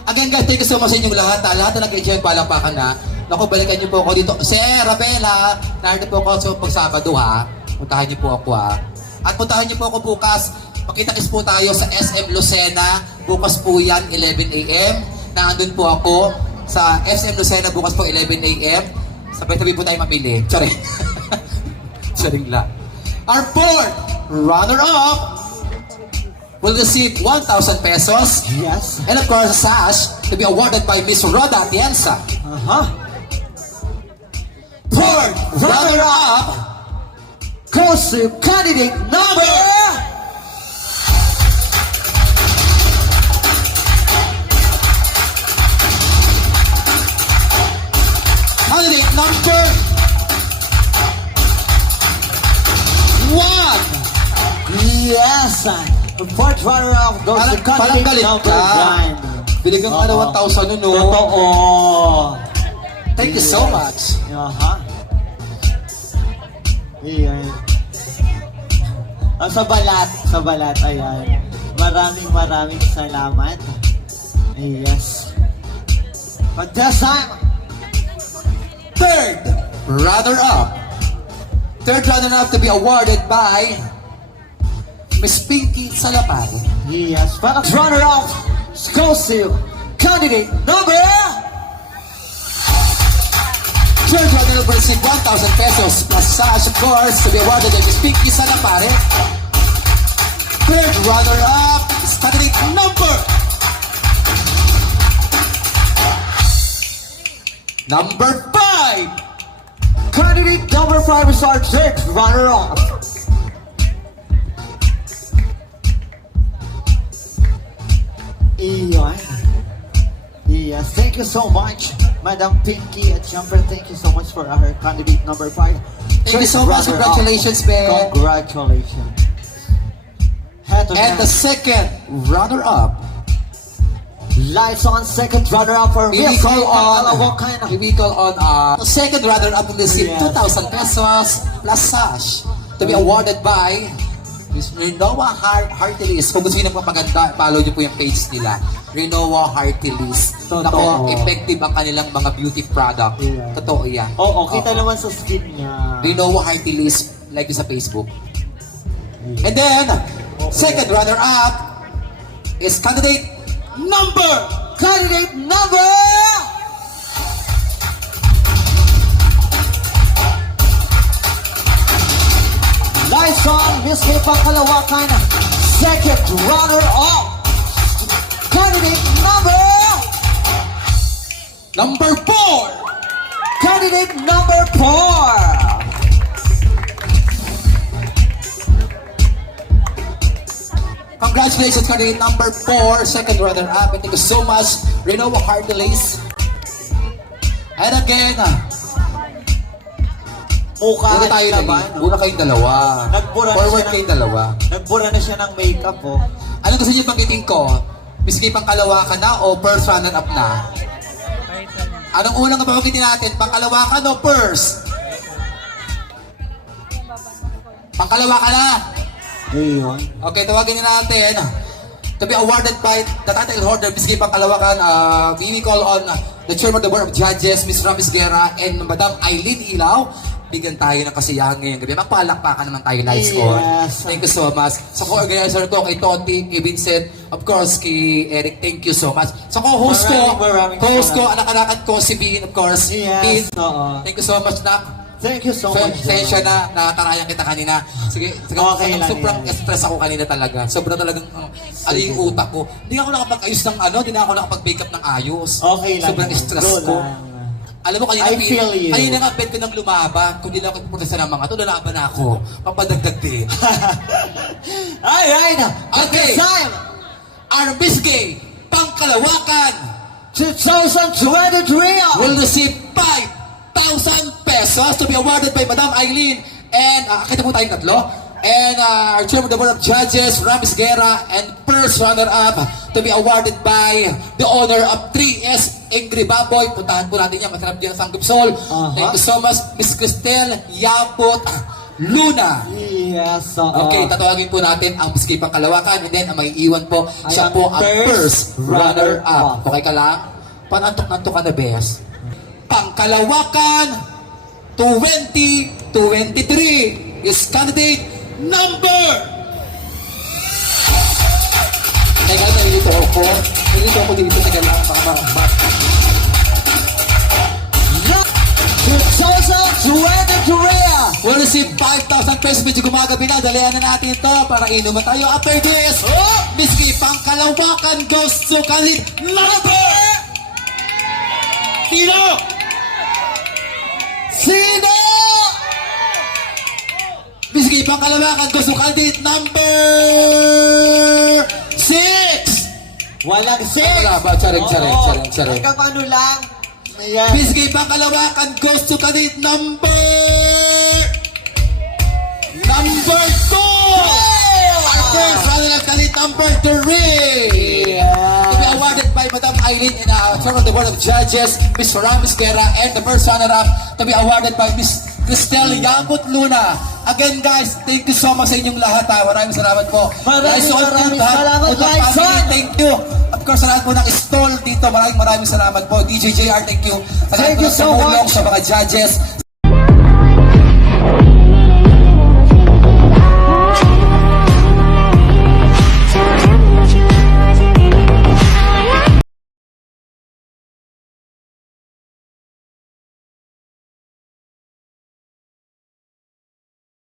Again guys, thank you so much sa inyong lahat. Lahat na nag-enjoy yung palakpakan na. Naku, balikan niyo po ako dito. Sir Rapela, narito po ako sa pag-Sabado ha. Puntahan niyo po ako ha. At puntahan niyo po ako bukas. Makita-kits po tayo sa SM Lucena. Bukas po yan, 11 a.m. Nandun po ako sa SM Lucena bukas po 11 a.m. Sabay-sabay po tayo mamili. Charing. Charing lang. Our fourth runner-up will receive 1,000 pesos. Yes. And of course, a sash to be awarded by Miss Rhoda Atienza. Fourth runner-up goes to candidate number... Candidate number 1. Yes. The fourth runner-up goes to Parang candidate galit number ka. 1. Binigyan ka na 1,000 nun, no? Totoo. Thank you so much. Ayan. Sa balat, ayan. Maraming salamat. Yes. But this time, Third runner-up. Third runner-up to be awarded by Miss Pinky Salapal. yes, but the runner-up goes to candidate number... Third runner-up will receive 1,000 pesos plus sash, of course, to be awarded by Miss Pinky Salapal. Third runner-up is candidate number 5. Candidate number 5 is our third runner-up. Iyon. Yes, thank you so much, Madam Pinky at Jumper. Thank you so much for our candidate number 5. Thank you so much. Congratulations, Ben. Congratulations. And the second runner-up, lights on, second runner-up for we Miss call on Kalawakana. second runner-up will receive Yes. 2,000 pesos plus sash to be awarded by Miss Renoa Heartilis. Kung gusto nyo ng papaganda, follow nyo po yung page nila. Renoa Heartilis. Totoo. Nako, effective ang kanilang mga beauty product. Yeah. Totoo yan. Oo, kita naman sa skin niya. Renoa Heartilis, like yun sa Facebook. And then, second runner-up is candidate number lights on, Miss Kipang Kalawakan, second runner-up. Candidate number 4. Candidate number 4. Congratulations, candidate number 4, second runner-up. And thank you so much, Renoa Heartilis. And again, una tayo naman. Una kayong dalawa. Nagbura na Forward siya kayong dalawa. Nagbura na siya ng makeup, oh. Ano gusto niyo banggitin ko? Miski pangkalawakan na o first runner-up na? Anong unang babanggitin natin? Pangkalawakan o first? Pangkalawakan na! Ayun. Okay, tawagin na natin. To be awarded by the title holder, Miski Pangkalawakan, we call on the chairman of the board of judges, Ms. Ramis Guerra, and Madam Eileen Ilaw. Bigyan tayo ng kasiyahan ngayong gabi. Magpalakpakan naman tayo, lights on. Yes. Thank you so much. Sa co-organizer ko, kay Toti, kay Vincent, of course, kay Eric, thank you so much. Sa co-host Maraming ko, anak-anakan ko, si Bean, of course. Yes, Bean, oo. thank you so much, Nak. Thank you so much. Pasensya na, nakakarayan kita kanina. Sige, Okay lang sobrang yan. stress ako kanina talaga. Sobrang talagang, ano yung utak ko. Hindi ako nakapag-ayos ng hindi na ako nakapag-makeup ng ayos. Okay lang. Sobrang yan. stress Go ko. lang. Alam mo, kanina, I feel you. kanina nga, bet ko nang lumaban. Kung di lang ako pupunta sa mga to, lalaban na ako. Papadagdag din. Alright. Okay. This time, Our Miss Gay, Pangkalawakan, 2023. will receive 5,000 pesos to be awarded by Madam Eileen. And, kita po tayong tatlo. And our chairman of the board of judges, Ramis Guerra, and first runner-up to be awarded by the owner of 3S Angry Baboy. Puntahan po natin yan, masarap din ang Sanggupsol. Thank you so much, Miss Cristel Yapot Luna. Yes, oo. Okay, tatawagin po natin ang Miskipang Kalawakan, and then ang may iwan po, siya po ang first runner-up. Okay ka lang? Panantok-nantok ka na, Bes. Pangkalawakan 2023 is candidate number. Teka, nalilito ako. Nalilito ako dito. Teka lang, baka makakbat. We'll receive 5,000 pesos. Medyo gumagabi na. Dalihan na natin ito para inuman tayo. After this, Miski Pangkalawakan goes to candidate number. Sino? Miski Pangkalawakan goes to candidate number 6. Walang 6. Wala ba? Charing. Hanggang ano lang. Ayan. Miski Pangkalawakan goes to candidate number 2. Our first runner-up candidate number 3. To be awarded by Madam Eileen in chair of the board of judges, Miss Ramis Guerra, and the first runner-up to be awarded by Miss Cristel Yapot Luna. Again guys, thank you so much sa inyong lahat. Maraming salamat po. Maraming salamat, Family, thank you. Of course, sa lahat po ng stall dito, maraming salamat po. DJ JR, thank you. Sa lahat po ng tumulong sa mga judges,